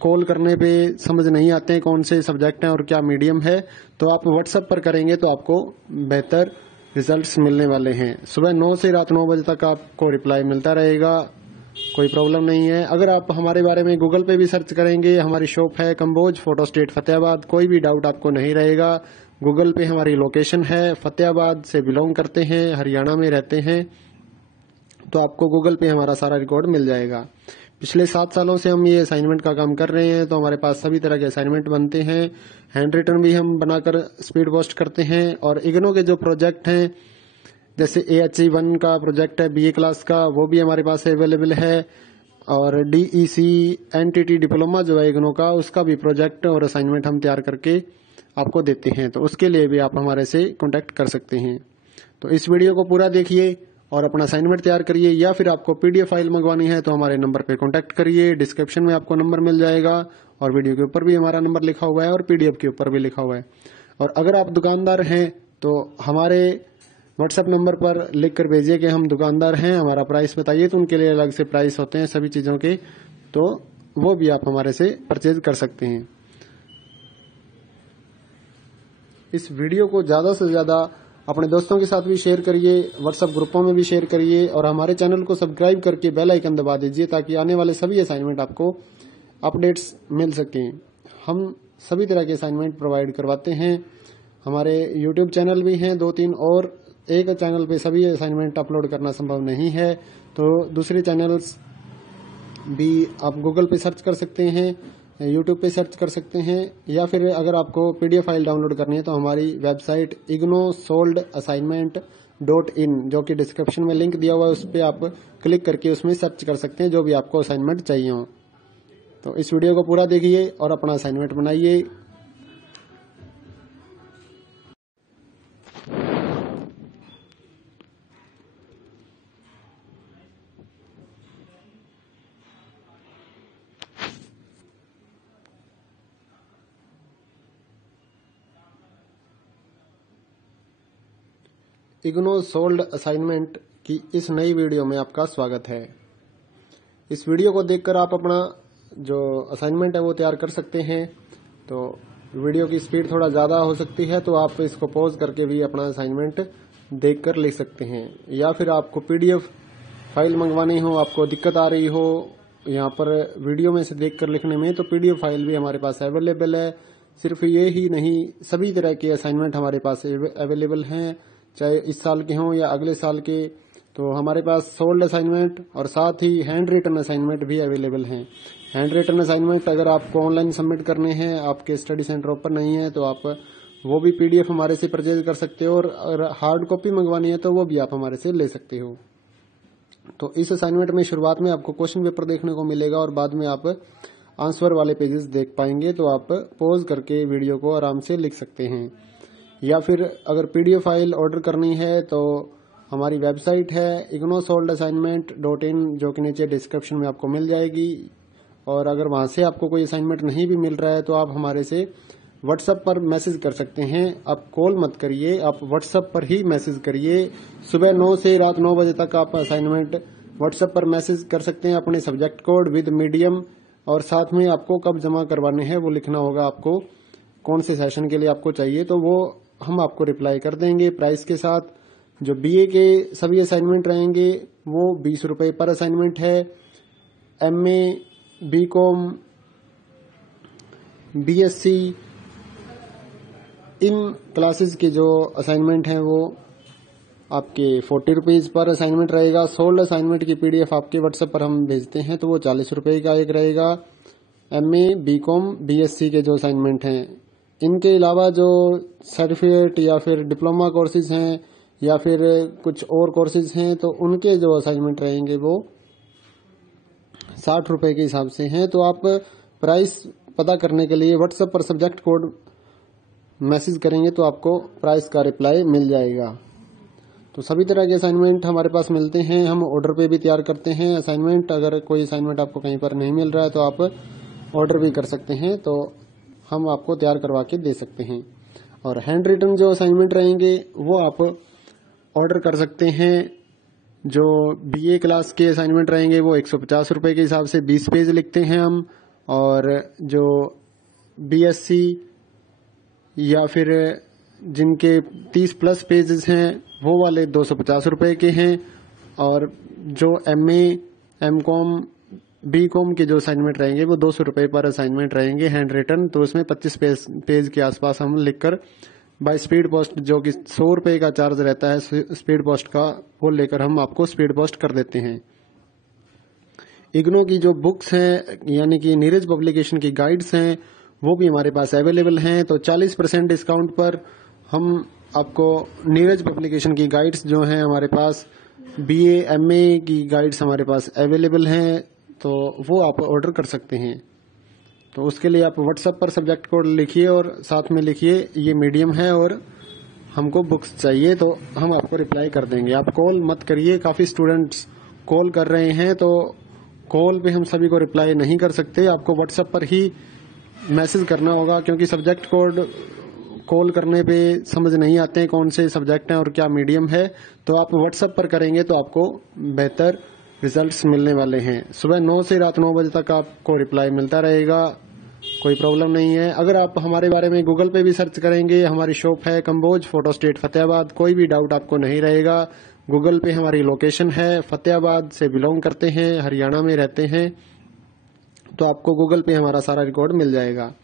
कॉल करने पे समझ नहीं आते हैं कौन से सब्जेक्ट हैं और क्या मीडियम है। तो आप व्हाट्सएप पर करेंगे तो आपको बेहतर रिजल्ट्स मिलने वाले हैं। सुबह 9 से रात 9 बजे तक आपको रिप्लाई मिलता रहेगा, कोई प्रॉब्लम नहीं है। अगर आप हमारे बारे में गूगल पे भी सर्च करेंगे, हमारी शॉप है कंबोज फोटो स्टेट फतेहाबाद, कोई भी डाउट आपको नहीं रहेगा। गूगल पे हमारी लोकेशन है, फतेहाबाद से बिलोंग करते हैं, हरियाणा में रहते हैं, तो आपको गूगल पे हमारा सारा रिकॉर्ड मिल जाएगा। पिछले 7 सालों से हम ये असाइनमेंट का काम कर रहे हैं, तो हमारे पास सभी तरह के असाइनमेंट बनते हैं। हैंड रिटन भी हम बनाकर स्पीड पोस्ट करते हैं। और इग्नो के जो प्रोजेक्ट हैं, जैसे AHE1 का प्रोजेक्ट है BA क्लास का, वो भी हमारे पास अवेलेबल है। और DEC NTT डिप्लोमा जो है इग्नो का, उसका भी प्रोजेक्ट और असाइनमेंट हम तैयार करके आपको देते हैं, तो उसके लिए भी आप हमारे से कॉन्टेक्ट कर सकते हैं। तो इस वीडियो को पूरा देखिए और अपना असाइनमेंट तैयार करिए, या फिर आपको PDF फाइल मंगवानी है तो हमारे नंबर पे कांटेक्ट करिए। डिस्क्रिप्शन में आपको नंबर मिल जाएगा और वीडियो के ऊपर भी हमारा नंबर लिखा हुआ है और PDF के ऊपर भी लिखा हुआ है। और अगर आप दुकानदार हैं तो हमारे व्हाट्सएप नंबर पर लिख कर भेजिए कि हम दुकानदार हैं, हमारा प्राइस बताइए, तो उनके लिए अलग से प्राइस होते हैं सभी चीजों के, तो वो भी आप हमारे से परचेज कर सकते हैं। इस वीडियो को ज्यादा से ज्यादा अपने दोस्तों के साथ भी शेयर करिए, व्हाट्सएप ग्रुपों में भी शेयर करिए, और हमारे चैनल को सब्सक्राइब करके बेल आइकन दबा दीजिए ताकि आने वाले सभी असाइनमेंट आपको अपडेट्स मिल सकें। हम सभी तरह के असाइनमेंट प्रोवाइड करवाते हैं। हमारे YouTube चैनल भी हैं 2-3, और एक चैनल पे सभी असाइनमेंट अपलोड करना संभव नहीं है, तो दूसरे चैनल्स भी आप गूगल पे सर्च कर सकते हैं, YouTube पे सर्च कर सकते हैं, या फिर अगर आपको PDF फाइल डाउनलोड करनी है तो हमारी वेबसाइट ignosoldassignment.in, जो कि डिस्क्रिप्शन में लिंक दिया हुआ है, उस पर आप क्लिक करके उसमें सर्च कर सकते हैं जो भी आपको असाइनमेंट चाहिए हो। तो इस वीडियो को पूरा देखिए और अपना असाइनमेंट बनाइए। इग्नो सोल्ड असाइनमेंट की इस नई वीडियो में आपका स्वागत है। इस वीडियो को देखकर आप अपना जो असाइनमेंट है वो तैयार कर सकते हैं। तो वीडियो की स्पीड थोड़ा ज्यादा हो सकती है, तो आप इसको पॉज करके भी अपना असाइनमेंट देखकर लिख सकते हैं, या फिर आपको PDF फाइल मंगवानी हो, आपको दिक्कत आ रही हो यहाँ पर वीडियो में से देखकर लिखने में, तो PDF फाइल भी हमारे पास अवेलेबल है। सिर्फ ये ही नहीं, सभी तरह के असाइनमेंट हमारे पास अवेलेबल हैं, चाहे इस साल के हों या अगले साल के। तो हमारे पास सोल्ड असाइनमेंट और साथ ही हैंड रिटन असाइनमेंट भी अवेलेबल हैं। हैंड रिटन असाइनमेंट अगर आपको ऑनलाइन सबमिट करने हैं, आपके स्टडी सेंटर ओपन नहीं है, तो आप वो भी PDF हमारे से परचेज कर सकते हो, और अगर हार्ड कॉपी मंगवानी है तो वो भी आप हमारे से ले सकते हो। तो इस असाइनमेंट में शुरुआत में आपको क्वेश्चन पेपर देखने को मिलेगा और बाद में आप आंसर वाले पेजेस देख पाएंगे। तो आप पॉज करके वीडियो को आराम से लिख सकते हैं, या फिर अगर PDF फाइल ऑर्डर करनी है तो हमारी वेबसाइट है ignosolvedassignment.in, जो कि नीचे डिस्क्रिप्शन में आपको मिल जाएगी। और अगर वहां से आपको कोई असाइनमेंट नहीं भी मिल रहा है तो आप हमारे से व्हाट्सएप पर मैसेज कर सकते हैं। आप कॉल मत करिए, आप व्हाट्सएप पर ही मैसेज करिए। सुबह 9 से रात 9 बजे तक आप असाइनमेंट व्हाट्सएप पर मैसेज कर सकते हैं अपने सब्जेक्ट कोड विद मीडियम, और साथ में आपको कब जमा करवाने हैं वो लिखना होगा, आपको कौन से सेशन के लिए आपको चाहिए, तो वो हम आपको रिप्लाई कर देंगे प्राइस के साथ। जो BA के सभी असाइनमेंट रहेंगे वो 20 रुपए पर असाइनमेंट है। MA, BCom, BSc इन क्लासेस के जो असाइनमेंट हैं वो आपके 40 रुपीज पर असाइनमेंट रहेगा। सोल्ड असाइनमेंट की PDF आपके व्हाट्सएप पर हम भेजते हैं तो वो 40 रुपए का एक रहेगा। MA, BCom, BSc के जो असाइनमेंट हैं, इनके अलावा जो सर्टिफिकेट या फिर डिप्लोमा कोर्सेज हैं या फिर कुछ और कोर्सेज हैं तो उनके जो असाइनमेंट रहेंगे वो 60 रुपए के हिसाब से हैं। तो आप प्राइस पता करने के लिए व्हाट्सएप पर सब्जेक्ट कोड मैसेज करेंगे तो आपको प्राइस का रिप्लाई मिल जाएगा। तो सभी तरह के असाइनमेंट हमारे पास मिलते हैं, हम ऑर्डर पे भी तैयार करते हैं असाइनमेंट। अगर कोई असाइनमेंट आपको कहीं पर नहीं मिल रहा है तो आप ऑर्डर भी कर सकते हैं, तो हम आपको तैयार करवा के दे सकते हैं। और हैंड रिटन जो असाइनमेंट रहेंगे वो आप ऑर्डर कर सकते हैं। जो BA क्लास के असाइनमेंट रहेंगे वो 150 रुपए के हिसाब से 20 पेज लिखते हैं हम, और जो BSc या फिर जिनके 30 प्लस पेजेस हैं वो वाले 250 रुपए के हैं। और जो MA, MCom, BCom के जो असाइनमेंट रहेंगे वो 200 रुपए पर असाइनमेंट रहेंगे हैंड रिटन। तो उसमें 25 पेज के आसपास हम लिखकर बाय स्पीड पोस्ट, जो कि 100 रुपए का चार्ज रहता है स्पीड पोस्ट का, वो लेकर हम आपको स्पीड पोस्ट कर देते हैं। इग्नो की जो बुक्स हैं यानी कि नीरज पब्लिकेशन की गाइड्स हैं वो भी हमारे पास अवेलेबल हैं। तो 40% डिस्काउंट पर हम आपको नीरज पब्लिकेशन की गाइड्स जो हैं हमारे पास, BA, MA की गाइड्स हमारे पास अवेलेबल हैं, तो वो आप ऑर्डर कर सकते हैं। तो उसके लिए आप व्हाट्सएप पर सब्जेक्ट कोड लिखिए और साथ में लिखिए ये मीडियम है और हमको बुक्स चाहिए, तो हम आपको रिप्लाई कर देंगे। आप कॉल मत करिए, काफी स्टूडेंट्स कॉल कर रहे हैं तो कॉल पे हम सभी को रिप्लाई नहीं कर सकते। आपको व्हाट्सएप पर ही मैसेज करना होगा, क्योंकि सब्जेक्ट कोड कॉल करने पे समझ नहीं आते हैं कौन से सब्जेक्ट हैं और क्या मीडियम है। तो आप व्हाट्सएप पर करेंगे तो आपको बेहतर रिजल्ट्स मिलने वाले हैं। सुबह 9 से रात 9 बजे तक आपको रिप्लाई मिलता रहेगा, कोई प्रॉब्लम नहीं है। अगर आप हमारे बारे में गूगल पे भी सर्च करेंगे, हमारी शॉप है कंबोज फोटो स्टेट फतेहाबाद, कोई भी डाउट आपको नहीं रहेगा। गूगल पे हमारी लोकेशन है, फतेहाबाद से बिलोंग करते हैं, हरियाणा में रहते हैं, तो आपको गूगल पे हमारा सारा रिकॉर्ड मिल जाएगा।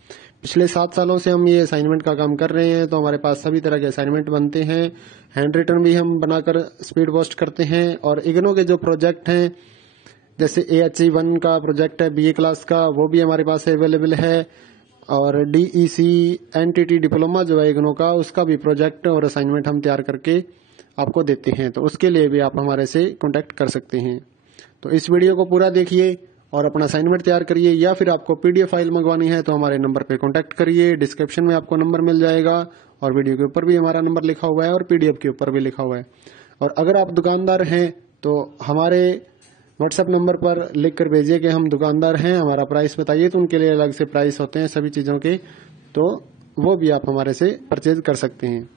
पिछले 7 सालों से हम ये असाइनमेंट का काम कर रहे हैं, तो हमारे पास सभी तरह के असाइनमेंट बनते हैं। हैंड रिटन भी हम बनाकर स्पीड पोस्ट करते हैं। और इग्नो के जो प्रोजेक्ट हैं, जैसे AHE1 का प्रोजेक्ट है BA क्लास का, वो भी हमारे पास अवेलेबल है। और DEC NTT डिप्लोमा जो है इग्नो का, उसका भी प्रोजेक्ट और असाइनमेंट हम तैयार करके आपको देते हैं, तो उसके लिए भी आप हमारे से कॉन्टेक्ट कर सकते हैं। तो इस वीडियो को पूरा देखिए और अपना असाइनमेंट तैयार करिए, या फिर आपको PDF फाइल मंगवानी है तो हमारे नंबर पे कॉन्टेक्ट करिए। डिस्क्रिप्शन में आपको नंबर मिल जाएगा और वीडियो के ऊपर भी हमारा नंबर लिखा हुआ है और PDF के ऊपर भी लिखा हुआ है। और अगर आप दुकानदार हैं तो हमारे व्हाट्सएप नंबर पर लिख कर भेजिए कि हम दुकानदार हैं, हमारा प्राइस बताइए, तो उनके लिए अलग से प्राइस होते हैं सभी चीजों के, तो वो भी आप हमारे से परचेज कर सकते हैं।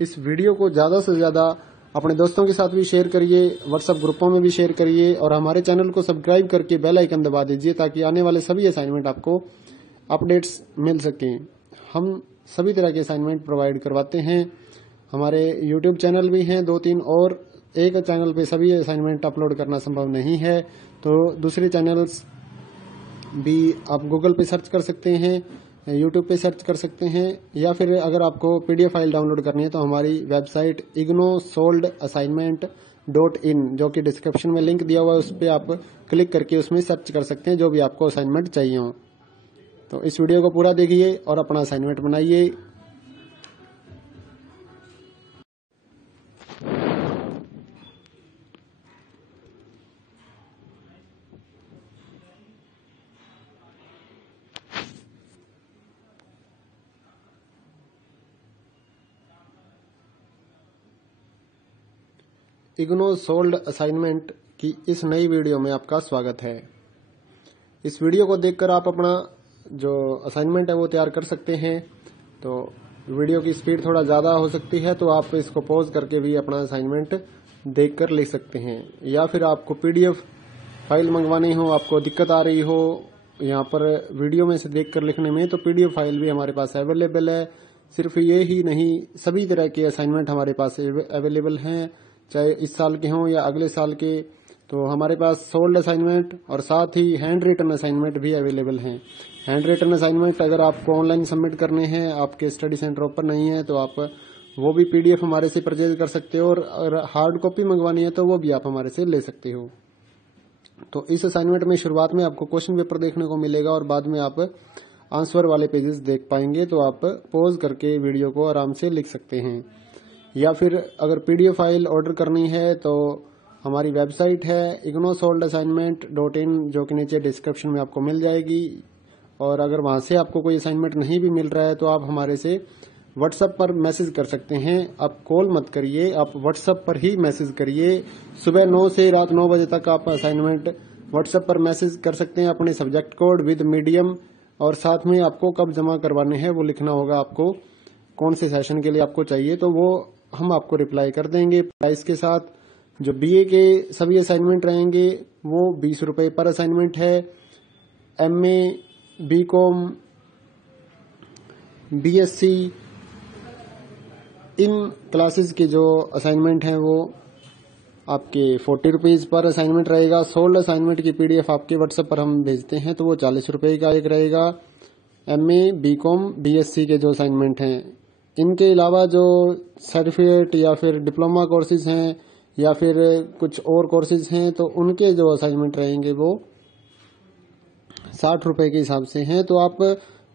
इस वीडियो को ज्यादा से ज्यादा अपने दोस्तों के साथ भी शेयर करिए, व्हाट्सएप ग्रुपों में भी शेयर करिए और हमारे चैनल को सब्सक्राइब करके बेल आइकन दबा दीजिए ताकि आने वाले सभी असाइनमेंट आपको अपडेट्स मिल सकें। हम सभी तरह के असाइनमेंट प्रोवाइड करवाते हैं। हमारे YouTube चैनल भी हैं 2-3, और एक चैनल पे सभी असाइनमेंट अपलोड करना संभव नहीं है, तो दूसरे चैनल्स भी आप गूगल पे सर्च कर सकते हैं, YouTube पे सर्च कर सकते हैं, या फिर अगर आपको PDF फाइल डाउनलोड करनी है तो हमारी वेबसाइट ignosolvedassignment.in, जो कि डिस्क्रिप्शन में लिंक दिया हुआ है, उस पर आप क्लिक करके उसमें सर्च कर सकते हैं जो भी आपको असाइनमेंट चाहिए हो। तो इस वीडियो को पूरा देखिए और अपना असाइनमेंट बनाइए। इग्नो सोल्ड असाइनमेंट की इस नई वीडियो में आपका स्वागत है। इस वीडियो को देखकर आप अपना जो असाइनमेंट है वो तैयार कर सकते हैं। तो वीडियो की स्पीड थोड़ा ज़्यादा हो सकती है, तो आप इसको पॉज करके भी अपना असाइनमेंट देखकर लिख सकते हैं। या फिर आपको पीडीएफ फाइल मंगवानी हो, आपको दिक्कत आ रही हो यहाँ पर वीडियो में से देखकर लिखने में, तो पीडीएफ फाइल भी हमारे पास अवेलेबल है। सिर्फ ये ही नहीं, सभी तरह के असाइनमेंट हमारे पास अवेलेबल हैं, चाहे इस साल के हों या अगले साल के। तो हमारे पास सोल्ड असाइनमेंट और साथ ही हैंड रिटन असाइनमेंट भी अवेलेबल हैं। हैंड रिटन असाइनमेंट अगर आपको ऑनलाइन सबमिट करने हैं, आपके स्टडी सेंटर ओपन नहीं है, तो आप वो भी पीडीएफ हमारे से परचेज कर सकते हो, और अगर हार्ड कॉपी मंगवानी है तो वो भी आप हमारे से ले सकते हो। तो इस असाइनमेंट में शुरुआत में आपको क्वेश्चन पेपर देखने को मिलेगा और बाद में आप आंसर वाले पेजेस देख पाएंगे। तो आप पॉज करके वीडियो को आराम से लिख सकते हैं। या फिर अगर पीडीएफ फाइल ऑर्डर करनी है तो हमारी वेबसाइट है ignosoldassignment.in, जो कि नीचे डिस्क्रिप्शन में आपको मिल जाएगी। और अगर वहां से आपको कोई असाइनमेंट नहीं भी मिल रहा है तो आप हमारे से व्हाट्सएप पर मैसेज कर सकते हैं। आप कॉल मत करिए, आप व्हाट्सएप पर ही मैसेज करिए। सुबह 9 से रात 9 बजे तक आप असाइनमेंट व्हाट्सएप पर मैसेज कर सकते हैं अपने सब्जेक्ट कोड विद मीडियम, और साथ में आपको कब जमा करवाने हैं वो लिखना होगा, आपको कौन से सेशन के लिए आपको चाहिए, तो वो हम आपको रिप्लाई कर देंगे प्राइस के साथ। जो बीए के सभी असाइनमेंट रहेंगे वो 20 रुपए पर असाइनमेंट है। MA, BCom, BSc, in classes के जो असाइनमेंट हैं वो आपके 40 रुपीज पर असाइनमेंट रहेगा। सोल्ड असाइनमेंट की पीडीएफ आपके व्हाट्सएप पर हम भेजते हैं तो वो 40 रुपए का एक रहेगा। एमए, बीकॉम, बीएससी के जो असाइनमेंट हैं, इनके अलावा जो सर्टिफिकेट या फिर डिप्लोमा कोर्सेज हैं या फिर कुछ और कोर्सेज हैं, तो उनके जो असाइनमेंट रहेंगे वो 60 रुपए के हिसाब से हैं। तो आप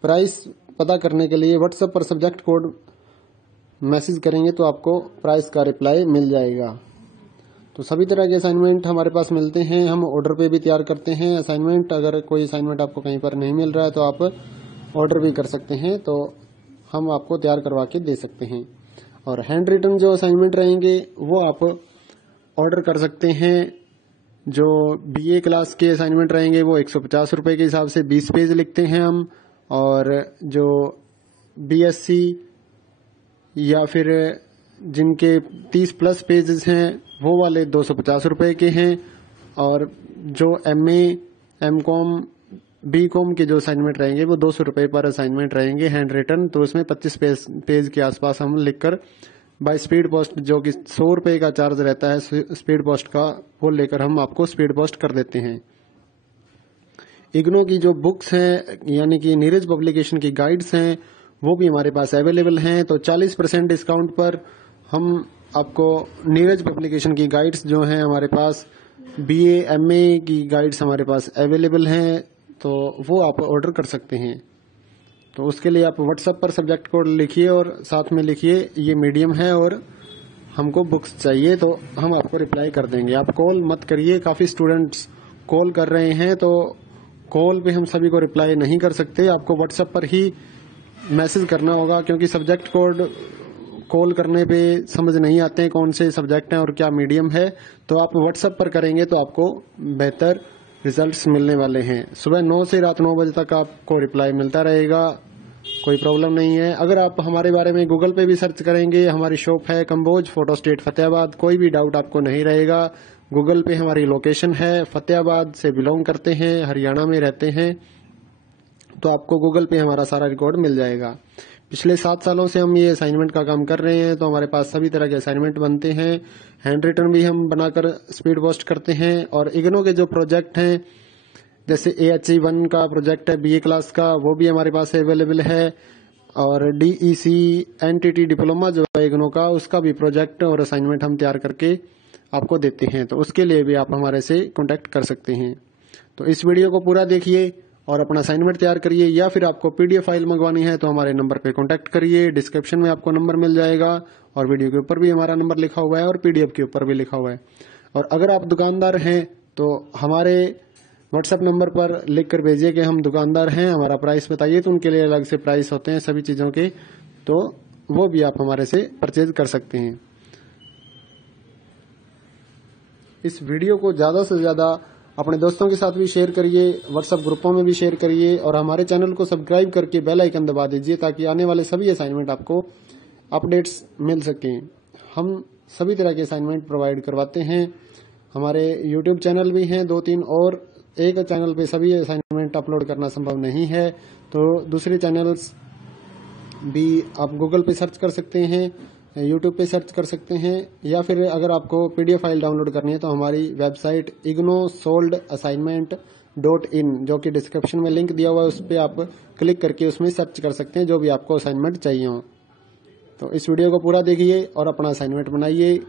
प्राइस पता करने के लिए व्हाट्सएप पर सब्जेक्ट कोड मैसेज करेंगे तो आपको प्राइस का रिप्लाई मिल जाएगा। तो सभी तरह के असाइनमेंट हमारे पास मिलते हैं, हम ऑर्डर पे भी तैयार करते हैं असाइनमेंट। अगर कोई असाइनमेंट आपको कहीं पर नहीं मिल रहा है तो आप ऑर्डर भी कर सकते हैं, तो हम आपको तैयार करवा के दे सकते हैं। और हैंड रिटन जो असाइनमेंट रहेंगे वो आप ऑर्डर कर सकते हैं। जो बीए क्लास के असाइनमेंट रहेंगे वो 150 रुपए के हिसाब से 20 पेज लिखते हैं हम, और जो बीएससी या फिर जिनके 30 प्लस पेजेस हैं वो वाले 250 रुपए के हैं। और जो एमए, एमकॉम, बीकॉम के जो असाइनमेंट रहेंगे वो 200 रुपए पर असाइनमेंट रहेंगे हैंड रिटन। तो उसमें 25 पेज के आसपास हम लिखकर बाय स्पीड पोस्ट, जो कि 100 रुपए का चार्ज रहता है स्पीड पोस्ट का, वो लेकर हम आपको स्पीड पोस्ट कर देते हैं। इग्नो की जो बुक्स हैं यानी कि नीरज पब्लिकेशन की गाइड्स हैं वो भी हमारे पास अवेलेबल हैं। तो 40% डिस्काउंट पर हम आपको नीरज पब्लिकेशन की गाइड्स जो हैं हमारे पास, बीए, एमए की गाइड्स हमारे पास अवेलेबल हैं, तो वो आप ऑर्डर कर सकते हैं। तो उसके लिए आप व्हाट्सएप पर सब्जेक्ट कोड लिखिए और साथ में लिखिए ये मीडियम है और हमको बुक्स चाहिए, तो हम आपको रिप्लाई कर देंगे। आप कॉल मत करिए, काफी स्टूडेंट्स कॉल कर रहे हैं, तो कॉल पे हम सभी को रिप्लाई नहीं कर सकते। आपको व्हाट्सएप पर ही मैसेज करना होगा, क्योंकि सब्जेक्ट कोड कॉल करने पे समझ नहीं आते हैं कौन से सब्जेक्ट हैं और क्या मीडियम है। तो आप व्हाट्सएप पर करेंगे तो आपको बेहतर रिजल्ट्स मिलने वाले हैं। सुबह 9 से रात 9 बजे तक आपको रिप्लाई मिलता रहेगा, कोई प्रॉब्लम नहीं है। अगर आप हमारे बारे में गूगल पे भी सर्च करेंगे, हमारी शॉप है कंबोज फोटो स्टेट फतेहाबाद, कोई भी डाउट आपको नहीं रहेगा। गूगल पे हमारी लोकेशन है, फतेहाबाद से बिलोंग करते हैं, हरियाणा में रहते हैं, तो आपको गूगल पे हमारा सारा रिकॉर्ड मिल जाएगा। पिछले 7 सालों से हम ये असाइनमेंट का काम कर रहे हैं, तो हमारे पास सभी तरह के असाइनमेंट बनते हैं। हैंड रिटन भी हम बनाकर स्पीड पोस्ट करते हैं। और इग्नो के जो प्रोजेक्ट हैं, जैसे AHE1 का प्रोजेक्ट है बीए क्लास का, वो भी हमारे पास अवेलेबल है। और DEC NTT डिप्लोमा जो है इग्नो का, उसका भी प्रोजेक्ट और असाइनमेंट हम तैयार करके आपको देते हैं, तो उसके लिए भी आप हमारे से कांटेक्ट कर सकते हैं। तो इस वीडियो को पूरा देखिए और अपना असाइनमेंट तैयार करिए। या फिर आपको पीडीएफ फाइल मंगवानी है तो हमारे नंबर पे कांटेक्ट करिए, डिस्क्रिप्शन में आपको नंबर मिल जाएगा और वीडियो के ऊपर भी हमारा नंबर लिखा हुआ है और पीडीएफ के ऊपर भी लिखा हुआ है। और अगर आप दुकानदार हैं तो हमारे व्हाट्सएप नंबर पर लिख कर भेजिए कि हम दुकानदार हैं, हमारा प्राइस बताइए, तो उनके लिए अलग से प्राइस होते हैं सभी चीजों के, तो वो भी आप हमारे से परचेज कर सकते हैं। इस वीडियो को ज्यादा से ज्यादा अपने दोस्तों के साथ भी शेयर करिए, व्हाट्सएप ग्रुपों में भी शेयर करिए और हमारे चैनल को सब्सक्राइब करके बेल आइकन दबा दीजिए ताकि आने वाले सभी असाइनमेंट आपको अपडेट्स मिल सकें। हम सभी तरह के असाइनमेंट प्रोवाइड करवाते हैं। हमारे यूट्यूब चैनल भी हैं 2-3 और एक चैनल पे सभी असाइनमेंट अपलोड करना संभव नहीं है, तो दूसरे चैनल्स भी आप गूगल पे सर्च कर सकते हैं, यूट्यूब पे सर्च कर सकते हैं, या फिर अगर आपको पीडीएफ फाइल डाउनलोड करनी है तो हमारी वेबसाइट ignosoldassignment.in जो कि डिस्क्रिप्शन में लिंक दिया हुआ है उस पर आप क्लिक करके उसमें सर्च कर सकते हैं जो भी आपको असाइनमेंट चाहिए हो। तो इस वीडियो को पूरा देखिए और अपना असाइनमेंट बनाइए।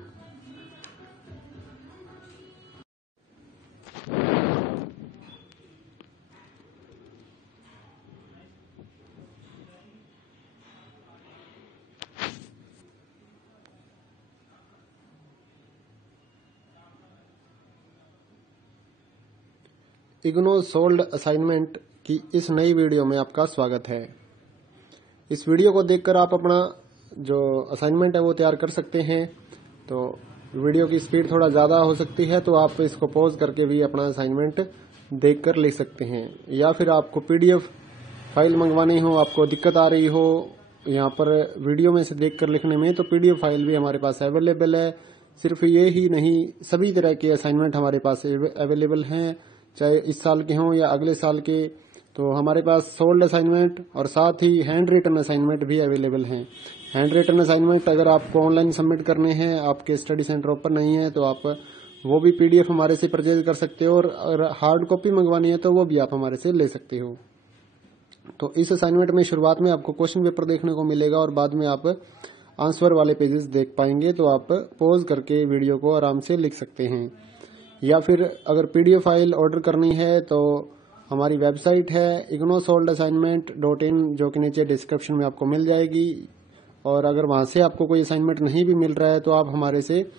इग्नो सोल्ड असाइनमेंट की इस नई वीडियो में आपका स्वागत है। इस वीडियो को देखकर आप अपना जो असाइनमेंट है वो तैयार कर सकते हैं। तो वीडियो की स्पीड थोड़ा ज्यादा हो सकती है तो आप इसको पॉज करके भी अपना असाइनमेंट देखकर लिख सकते हैं, या फिर आपको पीडीएफ फाइल मंगवानी हो, आपको दिक्कत आ रही हो यहाँ पर वीडियो में से देखकर लिखने में, तो पीडीएफ फाइल भी हमारे पास अवेलेबल है। सिर्फ ये ही नहीं, सभी तरह के असाइनमेंट हमारे पास अवेलेबल हैं, चाहे इस साल के हों या अगले साल के। तो हमारे पास सोल्ड असाइनमेंट और साथ ही हैंड रिटन असाइनमेंट भी अवेलेबल हैं। हैंड रिटन असाइनमेंट अगर आपको ऑनलाइन सबमिट करने हैं, आपके स्टडी सेंटर ओपन नहीं है, तो आप वो भी पीडीएफ हमारे से परचेज कर सकते हो, और अगर हार्ड कॉपी मंगवानी है तो वो भी आप हमारे से ले सकते हो। तो इस असाइनमेंट में शुरुआत में आपको क्वेश्चन पेपर देखने को मिलेगा और बाद में आप आंसर वाले पेजेस देख पाएंगे, तो आप पॉज करके वीडियो को आराम से लिख सकते हैं। या फिर अगर पीडीएफ फाइल ऑर्डर करनी है तो हमारी वेबसाइट है ignosoldassignment.in जो कि नीचे डिस्क्रिप्शन में आपको मिल जाएगी। और अगर वहां से आपको कोई असाइनमेंट नहीं भी मिल रहा है तो आप हमारे से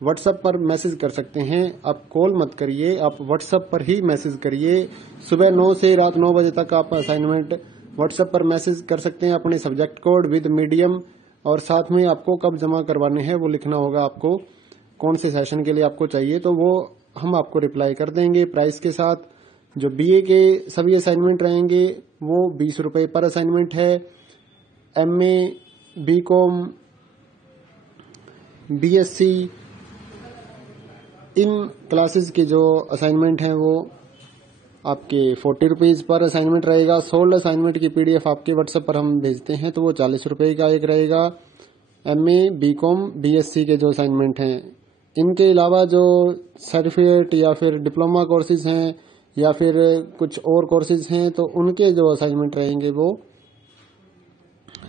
व्हाट्सएप पर मैसेज कर सकते हैं। आप कॉल मत करिए, आप व्हाट्सएप पर ही मैसेज करिए। सुबह 9 से रात 9 बजे तक आप असाइनमेंट व्हाट्सएप पर मैसेज कर सकते हैं अपने सब्जेक्ट कोड विद मीडियम, और साथ में आपको कब जमा करवाने हैं वो लिखना होगा, आपको कौन से सेशन के लिए आपको चाहिए, तो वो हम आपको रिप्लाई कर देंगे प्राइस के साथ। जो बीए के सभी असाइनमेंट रहेंगे वो 20 रुपए पर असाइनमेंट है। MA, BCom, BSc in classes के जो असाइनमेंट हैं वो आपके 40 रुपीज पर असाइनमेंट रहेगा। सोल्ड असाइनमेंट की पीडीएफ आपके व्हाट्सएप पर हम भेजते हैं तो वो 40 रुपए का एक रहेगा। एमए, बीकॉम, बीएससी के जो असाइनमेंट हैं, इनके अलावा जो सर्टिफिकेट या फिर डिप्लोमा कोर्सेज हैं या फिर कुछ और कोर्सेज हैं, तो उनके जो असाइनमेंट रहेंगे वो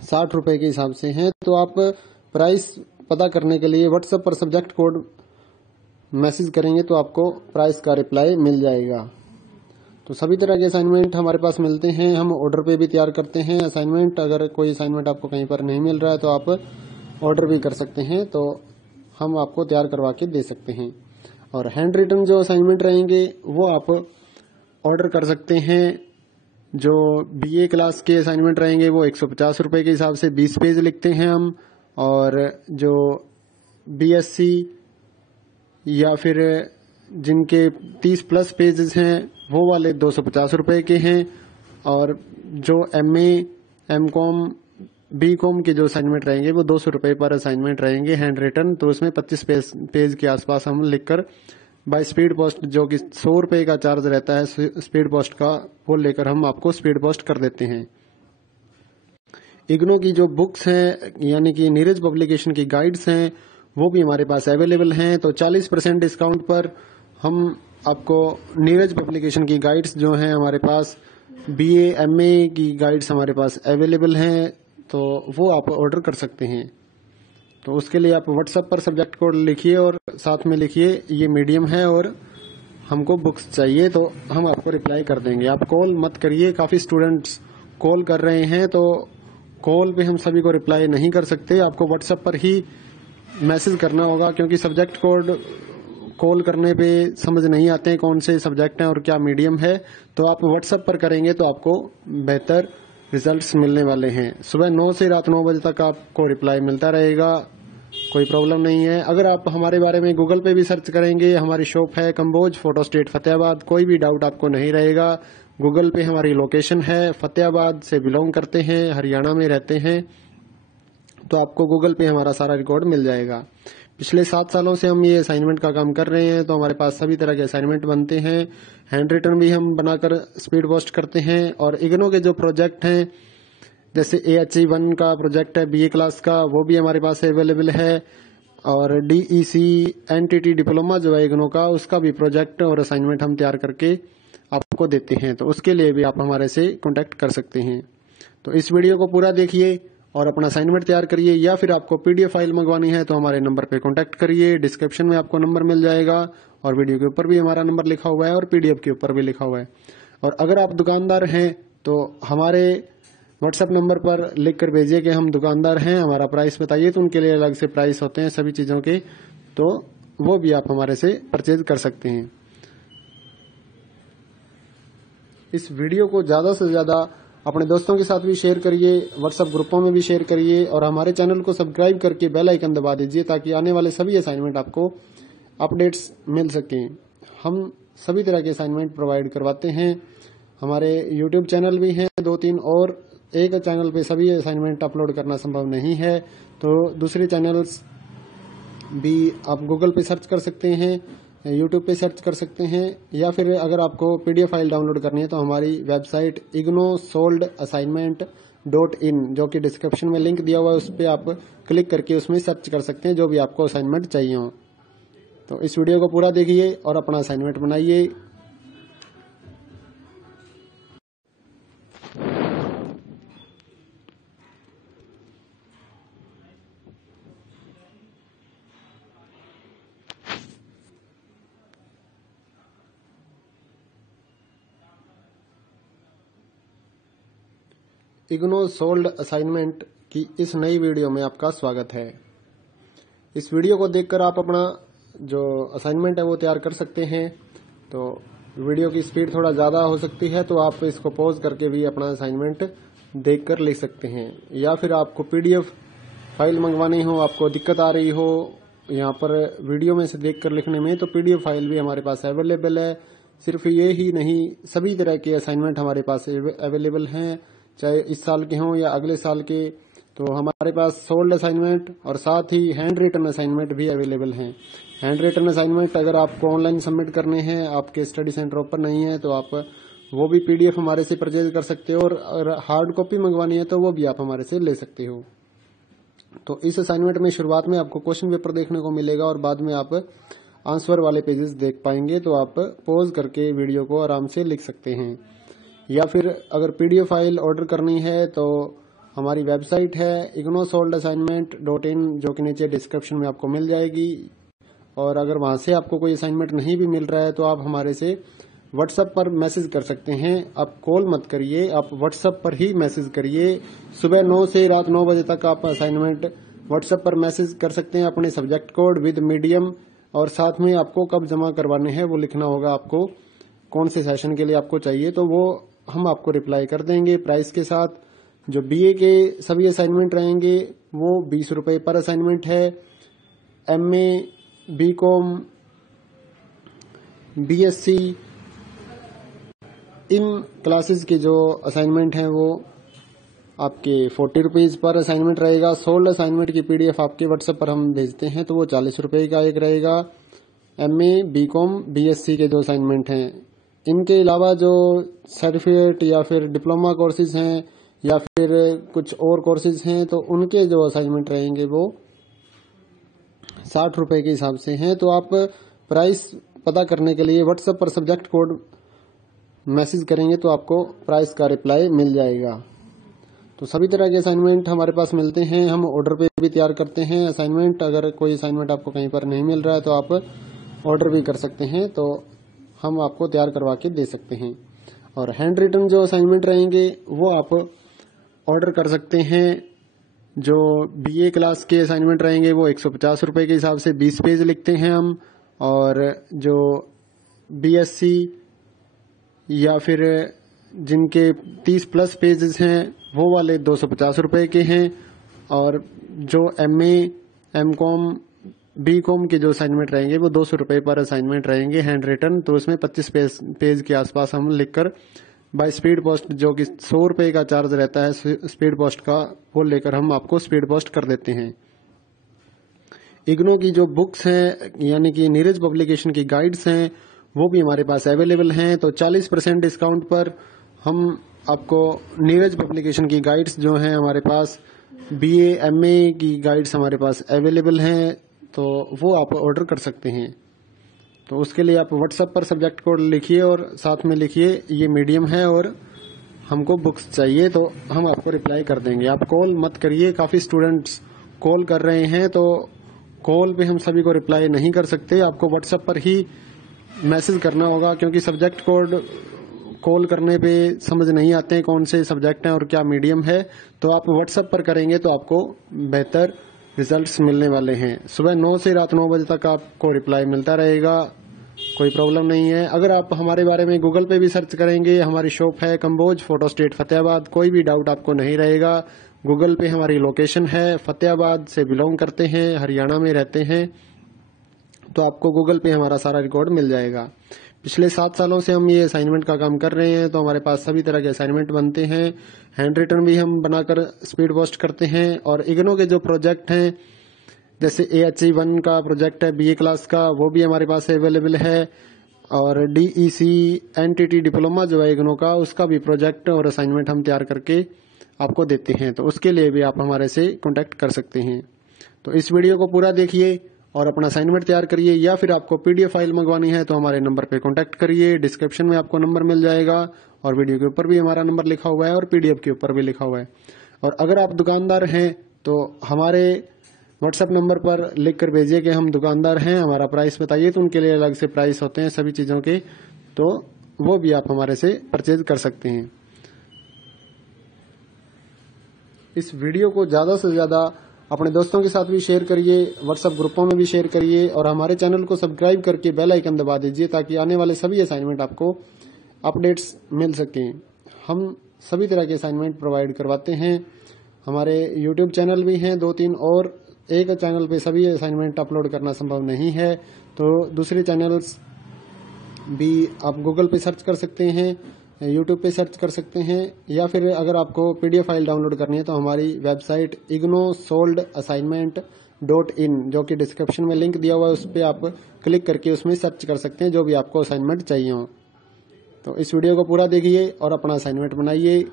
60 रुपए के हिसाब से हैं। तो आप प्राइस पता करने के लिए व्हाट्सएप पर सब्जेक्ट कोड मैसेज करेंगे तो आपको प्राइस का रिप्लाई मिल जाएगा। तो सभी तरह के असाइनमेंट हमारे पास मिलते हैं, हम ऑर्डर पे भी तैयार करते हैं असाइनमेंट। अगर कोई असाइनमेंट आपको कहीं पर नहीं मिल रहा है तो आप ऑर्डर भी कर सकते हैं, तो हम आपको तैयार करवा के दे सकते हैं। और हैंड रिटन जो असाइनमेंट रहेंगे वो आप ऑर्डर कर सकते हैं। जो बीए क्लास के असाइनमेंट रहेंगे वो 150 रुपए के हिसाब से 20 पेज लिखते हैं हम, और जो बीएससी या फिर जिनके 30 प्लस पेजेस हैं वो वाले 250 रुपए के हैं। और जो एमए, एमकॉम, बीकॉम के जो असाइनमेंट रहेंगे वो 200 रुपए पर असाइनमेंट रहेंगे हैंड रिटन। तो उसमें 25 पेज के आसपास हम लिखकर बाय स्पीड पोस्ट, जो कि 100 रुपए का चार्ज रहता है स्पीड पोस्ट का, वो लेकर हम आपको स्पीड पोस्ट कर देते हैं। इग्नो की जो बुक्स हैं यानी कि नीरज पब्लिकेशन की गाइड्स हैं वो भी हमारे पास अवेलेबल हैं। तो 40% डिस्काउंट पर हम आपको नीरज पब्लिकेशन की गाइड्स जो हैं हमारे पास, बीए, एमए की गाइड्स हमारे पास अवेलेबल हैं, तो वो आप ऑर्डर कर सकते हैं। तो उसके लिए आप व्हाट्सएप पर सब्जेक्ट कोड लिखिए और साथ में लिखिए ये मीडियम है और हमको बुक्स चाहिए तो हम आपको रिप्लाई कर देंगे। आप कॉल मत करिए, काफी स्टूडेंट्स कॉल कर रहे हैं तो कॉल पे हम सभी को रिप्लाई नहीं कर सकते। आपको व्हाट्सएप पर ही मैसेज करना होगा, क्योंकि सब्जेक्ट कोड कॉल करने पे समझ नहीं आते हैं कौन से सब्जेक्ट हैं और क्या मीडियम है। तो आप व्हाट्सएप पर करेंगे तो आपको बेहतर रिजल्ट्स मिलने वाले हैं। सुबह 9 से रात 9 बजे तक आपको रिप्लाई मिलता रहेगा, कोई प्रॉब्लम नहीं है। अगर आप हमारे बारे में गूगल पे भी सर्च करेंगे, हमारी शॉप है कंबोज फोटो स्टेट फतेहाबाद, कोई भी डाउट आपको नहीं रहेगा। गूगल पे हमारी लोकेशन है, फतेहाबाद से बिलोंग करते हैं, हरियाणा में रहते हैं, तो आपको गूगल पे हमारा सारा रिकॉर्ड मिल जाएगा। पिछले 7 सालों से हम ये असाइनमेंट का काम कर रहे हैं, तो हमारे पास सभी तरह के असाइनमेंट बनते हैं। हैंड रिटन भी हम बनाकर स्पीड पोस्ट करते हैं। और इग्नो के जो प्रोजेक्ट हैं, जैसे AHE1 का प्रोजेक्ट है BA क्लास का, वो भी हमारे पास अवेलेबल है। और DEC NTT डिप्लोमा जो है इग्नो का, उसका भी प्रोजेक्ट और असाइनमेंट हम तैयार करके आपको देते हैं, तो उसके लिए भी आप हमारे से कॉन्टेक्ट कर सकते हैं। तो इस वीडियो को पूरा देखिए और अपना असाइनमेंट तैयार करिए, या फिर आपको PDF फाइल मंगवानी है तो हमारे नंबर पे कॉन्टेक्ट करिए। डिस्क्रिप्शन में आपको नंबर मिल जाएगा और वीडियो के ऊपर भी हमारा नंबर लिखा हुआ है और PDF के ऊपर भी लिखा हुआ है। और अगर आप दुकानदार हैं तो हमारे व्हाट्सएप नंबर पर लिख कर भेजिए कि हम दुकानदार हैं, हमारा प्राइस बताइए, तो उनके लिए अलग से प्राइस होते हैं सभी चीजों के, तो वो भी आप हमारे से परचेज कर सकते हैं। इस वीडियो को ज्यादा से ज्यादा अपने दोस्तों के साथ भी शेयर करिए, व्हाट्सएप ग्रुपों में भी शेयर करिए और हमारे चैनल को सब्सक्राइब करके बेल आइकन दबा दीजिए, ताकि आने वाले सभी असाइनमेंट आपको अपडेट्स मिल सकें। हम सभी तरह के असाइनमेंट प्रोवाइड करवाते हैं। हमारे यूट्यूब चैनल भी हैं 2-3, और एक चैनल पे सभी असाइनमेंट अपलोड करना संभव नहीं है, तो दूसरे चैनल्स भी आप गूगल पे सर्च कर सकते हैं, यूट्यूब पे सर्च कर सकते हैं, या फिर अगर आपको PDF फाइल डाउनलोड करनी है तो हमारी वेबसाइट ignosoldassignment.in, जो कि डिस्क्रिप्शन में लिंक दिया हुआ है, उस पर आप क्लिक करके उसमें सर्च कर सकते हैं जो भी आपको असाइनमेंट चाहिए हो। तो इस वीडियो को पूरा देखिए और अपना असाइनमेंट बनाइए। इग्नो सोल्ड असाइनमेंट की इस नई वीडियो में आपका स्वागत है। इस वीडियो को देखकर आप अपना जो असाइनमेंट है वो तैयार कर सकते हैं। तो वीडियो की स्पीड थोड़ा ज्यादा हो सकती है, तो आप इसको पॉज करके भी अपना असाइनमेंट देखकर लिख सकते हैं। या फिर आपको PDF फाइल मंगवानी हो, आपको दिक्कत आ रही हो यहाँ पर वीडियो में से देखकर लिखने में, तो PDF फाइल भी हमारे पास अवेलेबल है। सिर्फ ये ही नहीं, सभी तरह के असाइनमेंट हमारे पास अवेलेबल हैं, चाहे इस साल के हों या अगले साल के। तो हमारे पास सोल्ड असाइनमेंट और साथ ही हैंड रिटन असाइनमेंट भी अवेलेबल हैं। हैंड रिटन असाइनमेंट अगर आपको ऑनलाइन सबमिट करने हैं, आपके स्टडी सेंटर ओपन नहीं है, तो आप वो भी PDF हमारे से परचेज कर सकते हो, और हार्ड कॉपी मंगवानी है तो वो भी आप हमारे से ले सकते हो। तो इस असाइनमेंट में शुरुआत में आपको क्वेश्चन पेपर देखने को मिलेगा और बाद में आप आंसर वाले पेजेस देख पाएंगे, तो आप पॉज करके वीडियो को आराम से लिख सकते हैं। या फिर अगर PDF फाइल ऑर्डर करनी है तो हमारी वेबसाइट है ignosoldassignment.in, जो कि नीचे डिस्क्रिप्शन में आपको मिल जाएगी। और अगर वहां से आपको कोई असाइनमेंट नहीं भी मिल रहा है तो आप हमारे से व्हाट्सएप पर मैसेज कर सकते हैं। आप कॉल मत करिए, आप व्हाट्सएप पर ही मैसेज करिए। सुबह 9 से रात 9 बजे तक आप असाइनमेंट व्हाट्सएप पर मैसेज कर सकते हैं अपने सब्जेक्ट कोड विद मीडियम, और साथ में आपको कब जमा करवाने हैं वो लिखना होगा, आपको कौन से सेशन के लिए आपको चाहिए, तो वो हम आपको रिप्लाई कर देंगे प्राइस के साथ। जो BA के सभी असाइनमेंट रहेंगे वो 20 रुपए पर असाइनमेंट है। MA, BCom, BSc इन क्लासेस के जो असाइनमेंट हैं वो आपके 40 रुपीज पर असाइनमेंट रहेगा। सोल्ड असाइनमेंट की PDF आपके व्हाट्सएप पर हम भेजते हैं तो वो 40 रुपए का एक रहेगा। MA, BCom, BSc के जो असाइनमेंट हैं, इनके अलावा जो सर्टिफिकेट या फिर डिप्लोमा कोर्सेज हैं या फिर कुछ और कोर्सेज हैं, तो उनके जो असाइनमेंट रहेंगे वो 60 रुपए के हिसाब से हैं। तो आप प्राइस पता करने के लिए व्हाट्सएप पर सब्जेक्ट कोड मैसेज करेंगे तो आपको प्राइस का रिप्लाई मिल जाएगा। तो सभी तरह के असाइनमेंट हमारे पास मिलते हैं, हम ऑर्डर पे भी तैयार करते हैं असाइनमेंट। अगर कोई असाइनमेंट आपको कहीं पर नहीं मिल रहा है तो आप ऑर्डर भी कर सकते हैं। तो हम आपको तैयार करवा के दे सकते हैं। और हैंड रिटन जो असाइनमेंट रहेंगे वो आप ऑर्डर कर सकते हैं। जो बीए क्लास के असाइनमेंट रहेंगे वो 150 रुपए के हिसाब से 20 पेज लिखते हैं हम, और जो बीएससी या फिर जिनके 30 प्लस पेजेस हैं वो वाले 250 रुपए के हैं, और जो एमए, एमकॉम, बीकॉम के जो असाइनमेंट रहेंगे वो 200 रुपए पर असाइनमेंट रहेंगे हैंड रिटन। तो उसमें 25 पेज के आसपास हम लिखकर बाय स्पीड पोस्ट, जो कि 100 रुपए का चार्ज रहता है स्पीड पोस्ट का, वो लेकर हम आपको स्पीड पोस्ट कर देते हैं। इग्नो की जो बुक्स हैं यानी कि नीरज पब्लिकेशन की गाइड्स हैं वो भी हमारे पास अवेलेबल हैं। तो 40% डिस्काउंट पर हम आपको नीरज पब्लिकेशन की गाइड्स जो हैं हमारे पास, बीए एमए की गाइड्स हमारे पास अवेलेबल हैं, तो वो आप ऑर्डर कर सकते हैं। तो उसके लिए आप व्हाट्सएप पर सब्जेक्ट कोड लिखिए और साथ में लिखिए ये मीडियम है और हमको बुक्स चाहिए, तो हम आपको रिप्लाई कर देंगे। आप कॉल मत करिए, काफी स्टूडेंट्स कॉल कर रहे हैं, तो कॉल पे हम सभी को रिप्लाई नहीं कर सकते। आपको व्हाट्सएप पर ही मैसेज करना होगा, क्योंकि सब्जेक्ट कोड कॉल करने पे समझ नहीं आते हैं कौन से सब्जेक्ट हैं और क्या मीडियम है। तो आप व्हाट्सएप पर करेंगे तो आपको बेहतर रिजल्ट्स मिलने वाले हैं। सुबह 9 से रात 9 बजे तक आपको रिप्लाई मिलता रहेगा, कोई प्रॉब्लम नहीं है। अगर आप हमारे बारे में गूगल पे भी सर्च करेंगे, हमारी शॉप है कंबोज फोटो स्टेट फतेहाबाद, कोई भी डाउट आपको नहीं रहेगा। गूगल पे हमारी लोकेशन है, फतेहाबाद से बिलोंग करते हैं, हरियाणा में रहते हैं, तो आपको गूगल पे हमारा सारा रिकॉर्ड मिल जाएगा। पिछले 7 सालों से हम ये असाइनमेंट का काम कर रहे हैं, तो हमारे पास सभी तरह के असाइनमेंट बनते हैं। हैंड रिटन भी हम बनाकर स्पीड पोस्ट करते हैं। और इग्नो के जो प्रोजेक्ट हैं, जैसे AHE1 का प्रोजेक्ट है बीए क्लास का, वो भी हमारे पास अवेलेबल है। और DEC NTT डिप्लोमा जो है इग्नो का, उसका भी प्रोजेक्ट और असाइनमेंट हम तैयार करके आपको देते हैं। तो उसके लिए भी आप हमारे से कॉन्टेक्ट कर सकते हैं। तो इस वीडियो को पूरा देखिए और अपना असाइनमेंट तैयार करिए, या फिर आपको PDF फाइल मंगवानी है तो हमारे नंबर पे कॉन्टेक्ट करिए। डिस्क्रिप्शन में आपको नंबर मिल जाएगा और वीडियो के ऊपर भी हमारा नंबर लिखा हुआ है और PDF के ऊपर भी लिखा हुआ है। और अगर आप दुकानदार हैं तो हमारे व्हाट्सएप नंबर पर लिख कर भेजिए कि हम दुकानदार हैं, हमारा प्राइस बताइए, तो उनके लिए अलग से प्राइस होते हैं सभी चीजों के, तो वो भी आप हमारे से परचेज कर सकते हैं। इस वीडियो को ज्यादा से ज्यादा अपने दोस्तों के साथ भी शेयर करिए, व्हाट्सएप ग्रुपों में भी शेयर करिए, और हमारे चैनल को सब्सक्राइब करके बेल आइकन दबा दीजिए ताकि आने वाले सभी असाइनमेंट आपको अपडेट्स मिल सकें। हम सभी तरह के असाइनमेंट प्रोवाइड करवाते हैं। हमारे YouTube चैनल भी हैं 2-3, और एक चैनल पे सभी असाइनमेंट अपलोड करना संभव नहीं है, तो दूसरे चैनल्स भी आप गूगल पे सर्च कर सकते हैं, YouTube पे सर्च कर सकते हैं, या फिर अगर आपको PDF फाइल डाउनलोड करनी है तो हमारी वेबसाइट ignosoldassignment.in, जो कि डिस्क्रिप्शन में लिंक दिया हुआ है, उस पर आप क्लिक करके उसमें सर्च कर सकते हैं जो भी आपको असाइनमेंट चाहिए हो। तो इस वीडियो को पूरा देखिए और अपना असाइनमेंट बनाइए।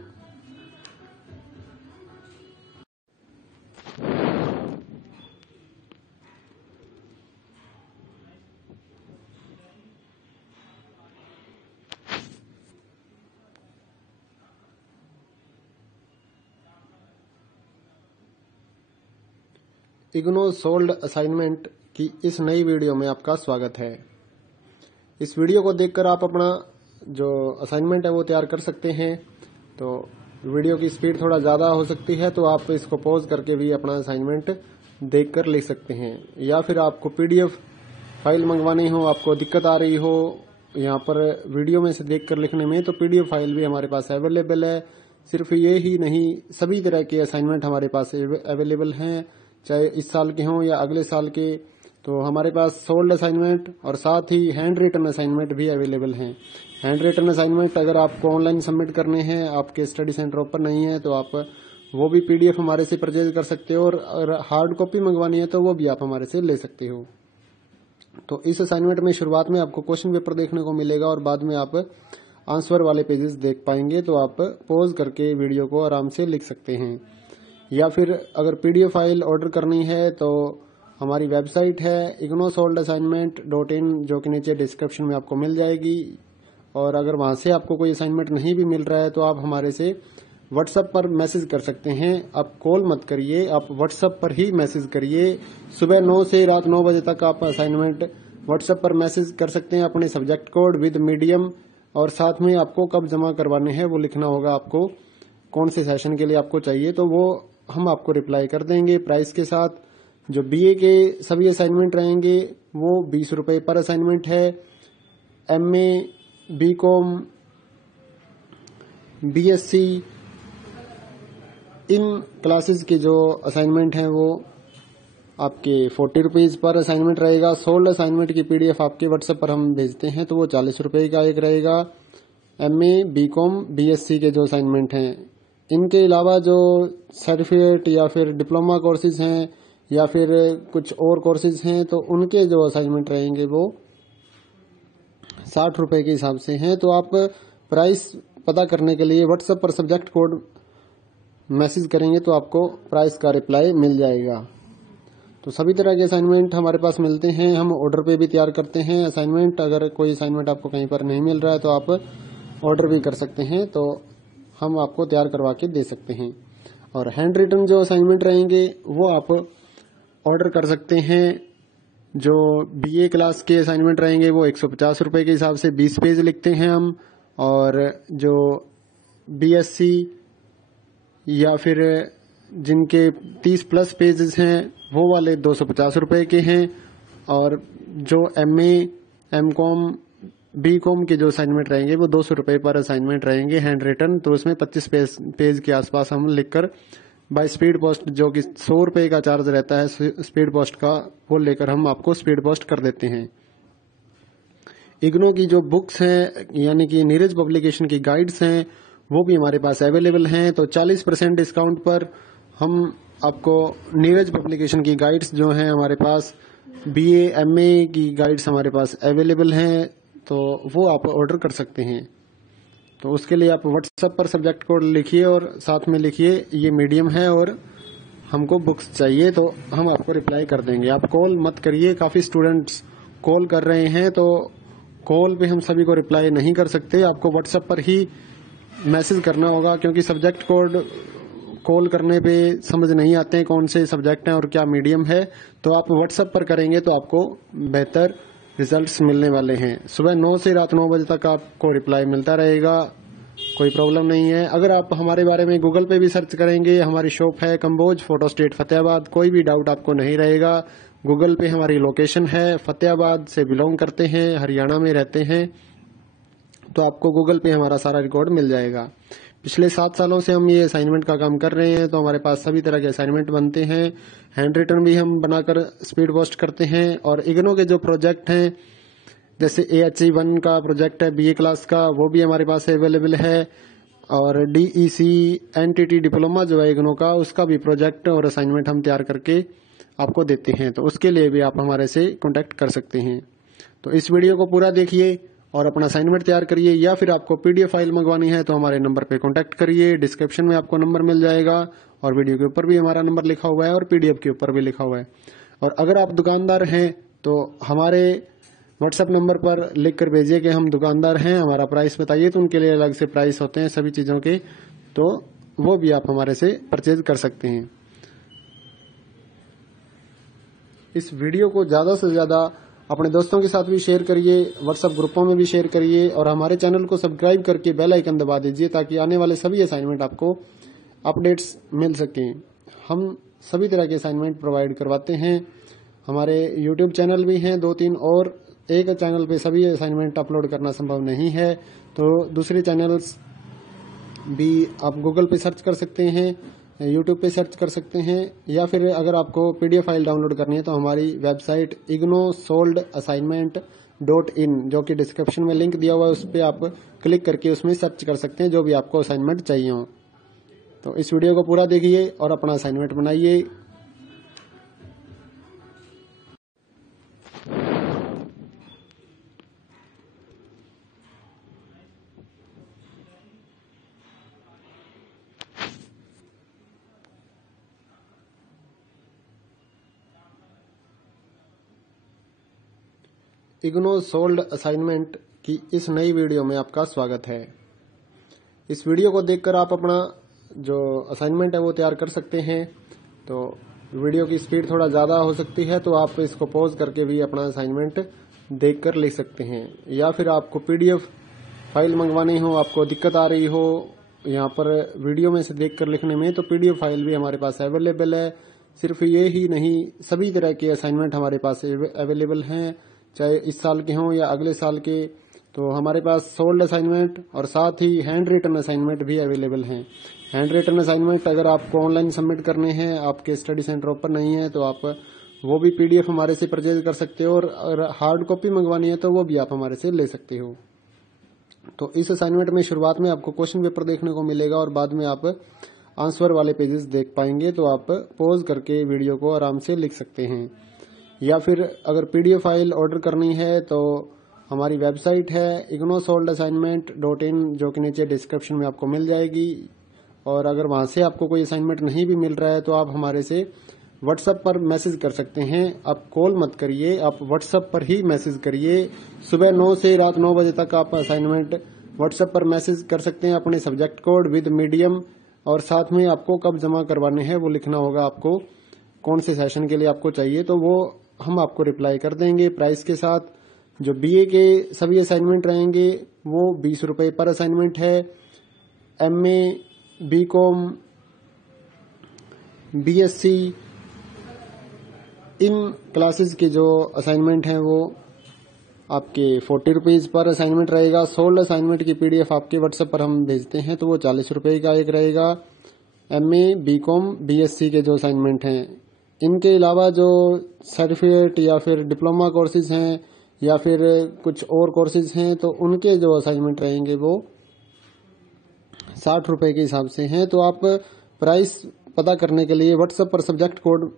इग्नो सोल्ड असाइनमेंट की इस नई वीडियो में आपका स्वागत है। इस वीडियो को देखकर आप अपना जो असाइनमेंट है वो तैयार कर सकते हैं। तो वीडियो की स्पीड थोड़ा ज्यादा हो सकती है, तो आप इसको पॉज करके भी अपना असाइनमेंट देखकर लिख सकते हैं, या फिर आपको PDF फाइल मंगवानी हो, आपको दिक्कत आ रही हो यहाँ पर वीडियो में से देखकर लिखने में, तो PDF फाइल भी हमारे पास अवेलेबल है। सिर्फ ये ही नहीं, सभी तरह के असाइनमेंट हमारे पास अवेलेबल हैं, चाहे इस साल के हों या अगले साल के। तो हमारे पास सोल्ड असाइनमेंट और साथ ही हैंड रिटन असाइनमेंट भी अवेलेबल हैं। हैंड रिटन असाइनमेंट अगर आपको ऑनलाइन सबमिट करने हैं, आपके स्टडी सेंटर ओपन नहीं है, तो आप वो भी PDF हमारे से परचेज कर सकते हो, और हार्ड कॉपी मंगवानी है तो वो भी आप हमारे से ले सकते हो। तो इस असाइनमेंट में शुरुआत में आपको क्वेश्चन पेपर देखने को मिलेगा और बाद में आप आंसर वाले पेजेस देख पाएंगे, तो आप पॉज करके वीडियो को आराम से लिख सकते हैं। या फिर अगर PDF फाइल ऑर्डर करनी है तो हमारी वेबसाइट है ignosoldassignment.in, जो कि नीचे डिस्क्रिप्शन में आपको मिल जाएगी। और अगर वहां से आपको कोई असाइनमेंट नहीं भी मिल रहा है तो आप हमारे से व्हाट्सएप पर मैसेज कर सकते हैं। आप कॉल मत करिए, आप व्हाट्सएप पर ही मैसेज करिए। सुबह 9 से रात 9 बजे तक आप असाइनमेंट व्हाट्सएप पर मैसेज कर सकते हैं अपने सब्जेक्ट कोड विद मीडियम, और साथ में आपको कब जमा करवाने हैं वो लिखना होगा, आपको कौन से सेशन के लिए आपको चाहिए, तो वो हम आपको रिप्लाई कर देंगे प्राइस के साथ। जो बीए के सभी असाइनमेंट रहेंगे वो 20 रुपए पर असाइनमेंट है। MA, BCom, BSc in classes के जो असाइनमेंट हैं वो आपके 40 रुपीज पर असाइनमेंट रहेगा। 16 असाइनमेंट की पीडीएफ आपके व्हाट्सएप पर हम भेजते हैं तो वो 40 रुपए का एक रहेगा। एमए, बीकॉम, बीएससी के जो असाइनमेंट हैं, इनके अलावा जो सर्टिफिकेट या फिर डिप्लोमा कोर्सेज हैं या फिर कुछ और कोर्सेज हैं तो उनके जो असाइनमेंट रहेंगे वो 60 रुपए के हिसाब से हैं। तो आप प्राइस पता करने के लिए व्हाट्सएप पर सब्जेक्ट कोड मैसेज करेंगे तो आपको प्राइस का रिप्लाई मिल जाएगा। तो सभी तरह के असाइनमेंट हमारे पास मिलते हैं, हम ऑर्डर पे भी तैयार करते हैं असाइनमेंट। अगर कोई असाइनमेंट आपको कहीं पर नहीं मिल रहा है तो आप ऑर्डर भी कर सकते हैं, तो हम आपको तैयार करवा के दे सकते हैं। और हैंड रिटन जो असाइनमेंट रहेंगे वो आप ऑर्डर कर सकते हैं। जो बीए क्लास के असाइनमेंट रहेंगे वो 150 रुपए के हिसाब से 20 पेज लिखते हैं हम, और जो बीएससी या फिर जिनके 30 प्लस पेजेस हैं वो वाले 250 रुपए के हैं। और जो एमए, एमकॉम, बीकॉम के जो असाइनमेंट रहेंगे वो 200 रुपए पर असाइनमेंट रहेंगे हैंड रिटन। तो उसमें 25 पेज के आसपास हम लिखकर बाय स्पीड पोस्ट, जो कि 100 रुपए का चार्ज रहता है स्पीड पोस्ट का, वो लेकर हम आपको स्पीड पोस्ट कर देते हैं। इग्नो की जो बुक्स हैं यानी कि नीरज पब्लिकेशन की गाइड्स हैं वो भी हमारे पास अवेलेबल हैं। तो 40% डिस्काउंट पर हम आपको नीरज पब्लिकेशन की गाइड्स जो हैं हमारे पास, बीए, एमए की गाइड्स हमारे पास अवेलेबल हैं, तो वो आप ऑर्डर कर सकते हैं। तो उसके लिए आप व्हाट्सएप पर सब्जेक्ट कोड लिखिए और साथ में लिखिए ये मीडियम है और हमको बुक्स चाहिए, तो हम आपको रिप्लाई कर देंगे। आप कॉल मत करिए, काफी स्टूडेंट्स कॉल कर रहे हैं तो कॉल पे हम सभी को रिप्लाई नहीं कर सकते, आपको व्हाट्सएप पर ही मैसेज करना होगा, क्योंकि सब्जेक्ट कोड कॉल करने पे समझ नहीं आते हैं कौन से सब्जेक्ट हैं और क्या मीडियम है। तो आप व्हाट्सएप पर करेंगे तो आपको बेहतर रिजल्ट्स मिलने वाले हैं। सुबह 9 से रात 9 बजे तक आपको रिप्लाई मिलता रहेगा, कोई प्रॉब्लम नहीं है। अगर आप हमारे बारे में गूगल पे भी सर्च करेंगे, हमारी शॉप है कंबोज, फोटो स्टेट, फतेहाबाद, कोई भी डाउट आपको नहीं रहेगा। गूगल पे हमारी लोकेशन है, फतेहाबाद से बिलोंग करते हैं, हरियाणा में रहते हैं, तो आपको गूगल पे हमारा सारा रिकॉर्ड मिल जाएगा। पिछले 7 सालों से हम ये असाइनमेंट का काम कर रहे हैं, तो हमारे पास सभी तरह के असाइनमेंट बनते हैं। हैंड रिटन भी हम बनाकर स्पीड पोस्ट करते हैं। और इग्नो के जो प्रोजेक्ट हैं, जैसे AHE1 का प्रोजेक्ट है बीए क्लास का, वो भी हमारे पास अवेलेबल है। और DEC NTT डिप्लोमा जो है इग्नो का, उसका भी प्रोजेक्ट और असाइनमेंट हम तैयार करके आपको देते हैं, तो उसके लिए भी आप हमारे से कॉन्टेक्ट कर सकते हैं। तो इस वीडियो को पूरा देखिए और अपना असाइनमेंट तैयार करिए, या फिर आपको PDF फाइल मंगवानी है तो हमारे नंबर पे कॉन्टेक्ट करिए। डिस्क्रिप्शन में आपको नंबर मिल जाएगा और वीडियो के ऊपर भी हमारा नंबर लिखा हुआ है और PDF के ऊपर भी लिखा हुआ है। और अगर आप दुकानदार हैं तो हमारे व्हाट्सएप नंबर पर लिख कर भेजिए कि हम दुकानदार हैं, हमारा प्राइस बताइए, तो उनके लिए अलग से प्राइस होते हैं सभी चीजों के, तो वो भी आप हमारे से परचेज कर सकते हैं। इस वीडियो को ज्यादा से ज्यादा अपने दोस्तों के साथ भी शेयर करिए, व्हाट्सएप ग्रुपों में भी शेयर करिए और हमारे चैनल को सब्सक्राइब करके बेल आइकन दबा दीजिए ताकि आने वाले सभी असाइनमेंट आपको अपडेट्स मिल सकें। हम सभी तरह के असाइनमेंट प्रोवाइड करवाते हैं। हमारे YouTube चैनल भी हैं 2-3, और एक चैनल पे सभी असाइनमेंट अपलोड करना संभव नहीं है, तो दूसरे चैनल्स भी आप गूगल पे सर्च कर सकते हैं, YouTube पे सर्च कर सकते हैं, या फिर अगर आपको PDF फाइल डाउनलोड करनी है तो हमारी वेबसाइट ignosoldassignment.in, जो कि डिस्क्रिप्शन में लिंक दिया हुआ है, उस पर आप क्लिक करके उसमें सर्च कर सकते हैं जो भी आपको असाइनमेंट चाहिए हो। तो इस वीडियो को पूरा देखिए और अपना असाइनमेंट बनाइए। इग्नो सोल्ड असाइनमेंट की इस नई वीडियो में आपका स्वागत है। इस वीडियो को देखकर आप अपना जो असाइनमेंट है वो तैयार कर सकते हैं। तो वीडियो की स्पीड थोड़ा ज्यादा हो सकती है, तो आप इसको पॉज करके भी अपना असाइनमेंट देखकर लिख सकते हैं। या फिर आपको पीडीएफ फाइल मंगवानी हो, आपको दिक्कत आ रही हो यहाँ पर वीडियो में से देखकर लिखने में, तो पीडीएफ फाइल भी हमारे पास अवेलेबल है। सिर्फ ये ही नहीं, सभी तरह के असाइनमेंट हमारे पास अवेलेबल हैं, चाहे इस साल के हों या अगले साल के। तो हमारे पास सोल्ड असाइनमेंट और साथ ही हैंड रिटन असाइनमेंट भी अवेलेबल हैं। हैंड रिटन असाइनमेंट अगर आपको ऑनलाइन सबमिट करने हैं, आपके स्टडी सेंटर ओपन नहीं है, तो आप वो भी पीडीएफ हमारे से परचेज कर सकते हो, और अगर हार्ड कॉपी मंगवानी है तो वो भी आप हमारे से ले सकते हो। तो इस असाइनमेंट में शुरुआत में आपको क्वेश्चन पेपर देखने को मिलेगा और बाद में आप आंसर वाले पेजेस देख पाएंगे। तो आप पॉज करके वीडियो को आराम से लिख सकते हैं। या फिर अगर पीडीएफ फाइल ऑर्डर करनी है तो हमारी वेबसाइट है ignosoldassignment.in, जो कि नीचे डिस्क्रिप्शन में आपको मिल जाएगी। और अगर वहां से आपको कोई असाइनमेंट नहीं भी मिल रहा है तो आप हमारे से व्हाट्सएप पर मैसेज कर सकते हैं। आप कॉल मत करिए, आप व्हाट्सएप पर ही मैसेज करिए। सुबह 9 से रात 9 बजे तक आप असाइनमेंट व्हाट्सएप पर मैसेज कर सकते हैं अपने सब्जेक्ट कोड विद मीडियम, और साथ में आपको कब जमा करवाने हैं वो लिखना होगा, आपको कौन से सेशन के लिए आपको चाहिए, तो वो हम आपको रिप्लाई कर देंगे प्राइस के साथ। जो बीए के सभी असाइनमेंट रहेंगे वो 20 रुपए पर असाइनमेंट है। MA, BCom, BSc, in classes के जो असाइनमेंट हैं वो आपके 40 रुपीज पर असाइनमेंट रहेगा। सोल्ड असाइनमेंट की पीडीएफ आपके व्हाट्सएप पर हम भेजते हैं तो वो 40 रुपए का एक रहेगा। एमए, बीकॉम, बीएससी के जो असाइनमेंट हैं, इनके अलावा जो सर्टिफिकेट या फिर डिप्लोमा कोर्सेज हैं या फिर कुछ और कोर्सेज हैं, तो उनके जो असाइनमेंट रहेंगे वो 60 रुपए के हिसाब से हैं। तो आप प्राइस पता करने के लिए व्हाट्सएप पर सब्जेक्ट कोड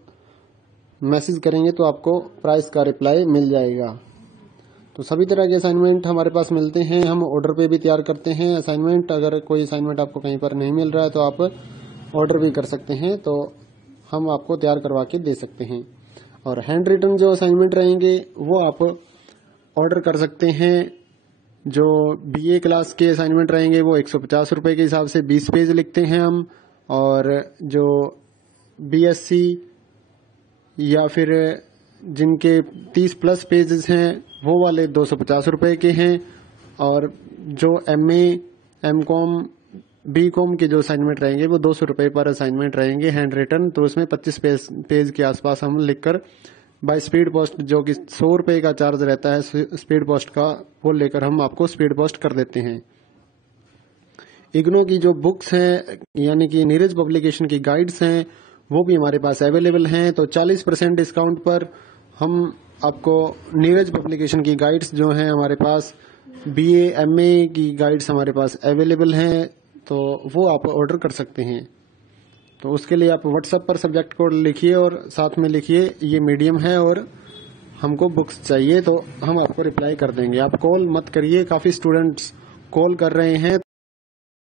मैसेज करेंगे तो आपको प्राइस का रिप्लाई मिल जाएगा। तो सभी तरह के असाइनमेंट हमारे पास मिलते हैं, हम ऑर्डर पे भी तैयार करते हैं असाइनमेंट। अगर कोई असाइनमेंट आपको कहीं पर नहीं मिल रहा है तो आप ऑर्डर भी कर सकते हैं, तो हम आपको तैयार करवा के दे सकते हैं। और हैंड रिटन जो असाइनमेंट रहेंगे वो आप ऑर्डर कर सकते हैं। जो बीए क्लास के असाइनमेंट रहेंगे वो 150 रुपए के हिसाब से 20 पेज लिखते हैं हम, और जो बीएससी या फिर जिनके 30 प्लस पेजेस हैं वो वाले 250 रुपए के हैं। और जो एमए, एमकॉम, बीकॉम के जो असाइनमेंट रहेंगे वो 200 रुपए पर असाइनमेंट रहेंगे हैंड रिटन। तो उसमें 25 पेज के आसपास हम लिखकर बाय स्पीड पोस्ट, जो कि 100 रुपए का चार्ज रहता है स्पीड पोस्ट का, वो लेकर हम आपको स्पीड पोस्ट कर देते हैं। इग्नो की जो बुक्स हैं यानी कि नीरज पब्लिकेशन की गाइड्स हैं वो भी हमारे पास अवेलेबल हैं। तो 40% डिस्काउंट पर हम आपको नीरज पब्लिकेशन की गाइड्स जो हैं हमारे पास, बीए, एमए की गाइड्स हमारे पास अवेलेबल हैं, तो वो आप ऑर्डर कर सकते हैं। तो उसके लिए आप व्हाट्सएप पर सब्जेक्ट कोड लिखिए और साथ में लिखिए ये मीडियम है और हमको बुक्स चाहिए, तो हम आपको रिप्लाई कर देंगे। आप कॉल मत करिए, काफी स्टूडेंट्स कॉल कर रहे हैं।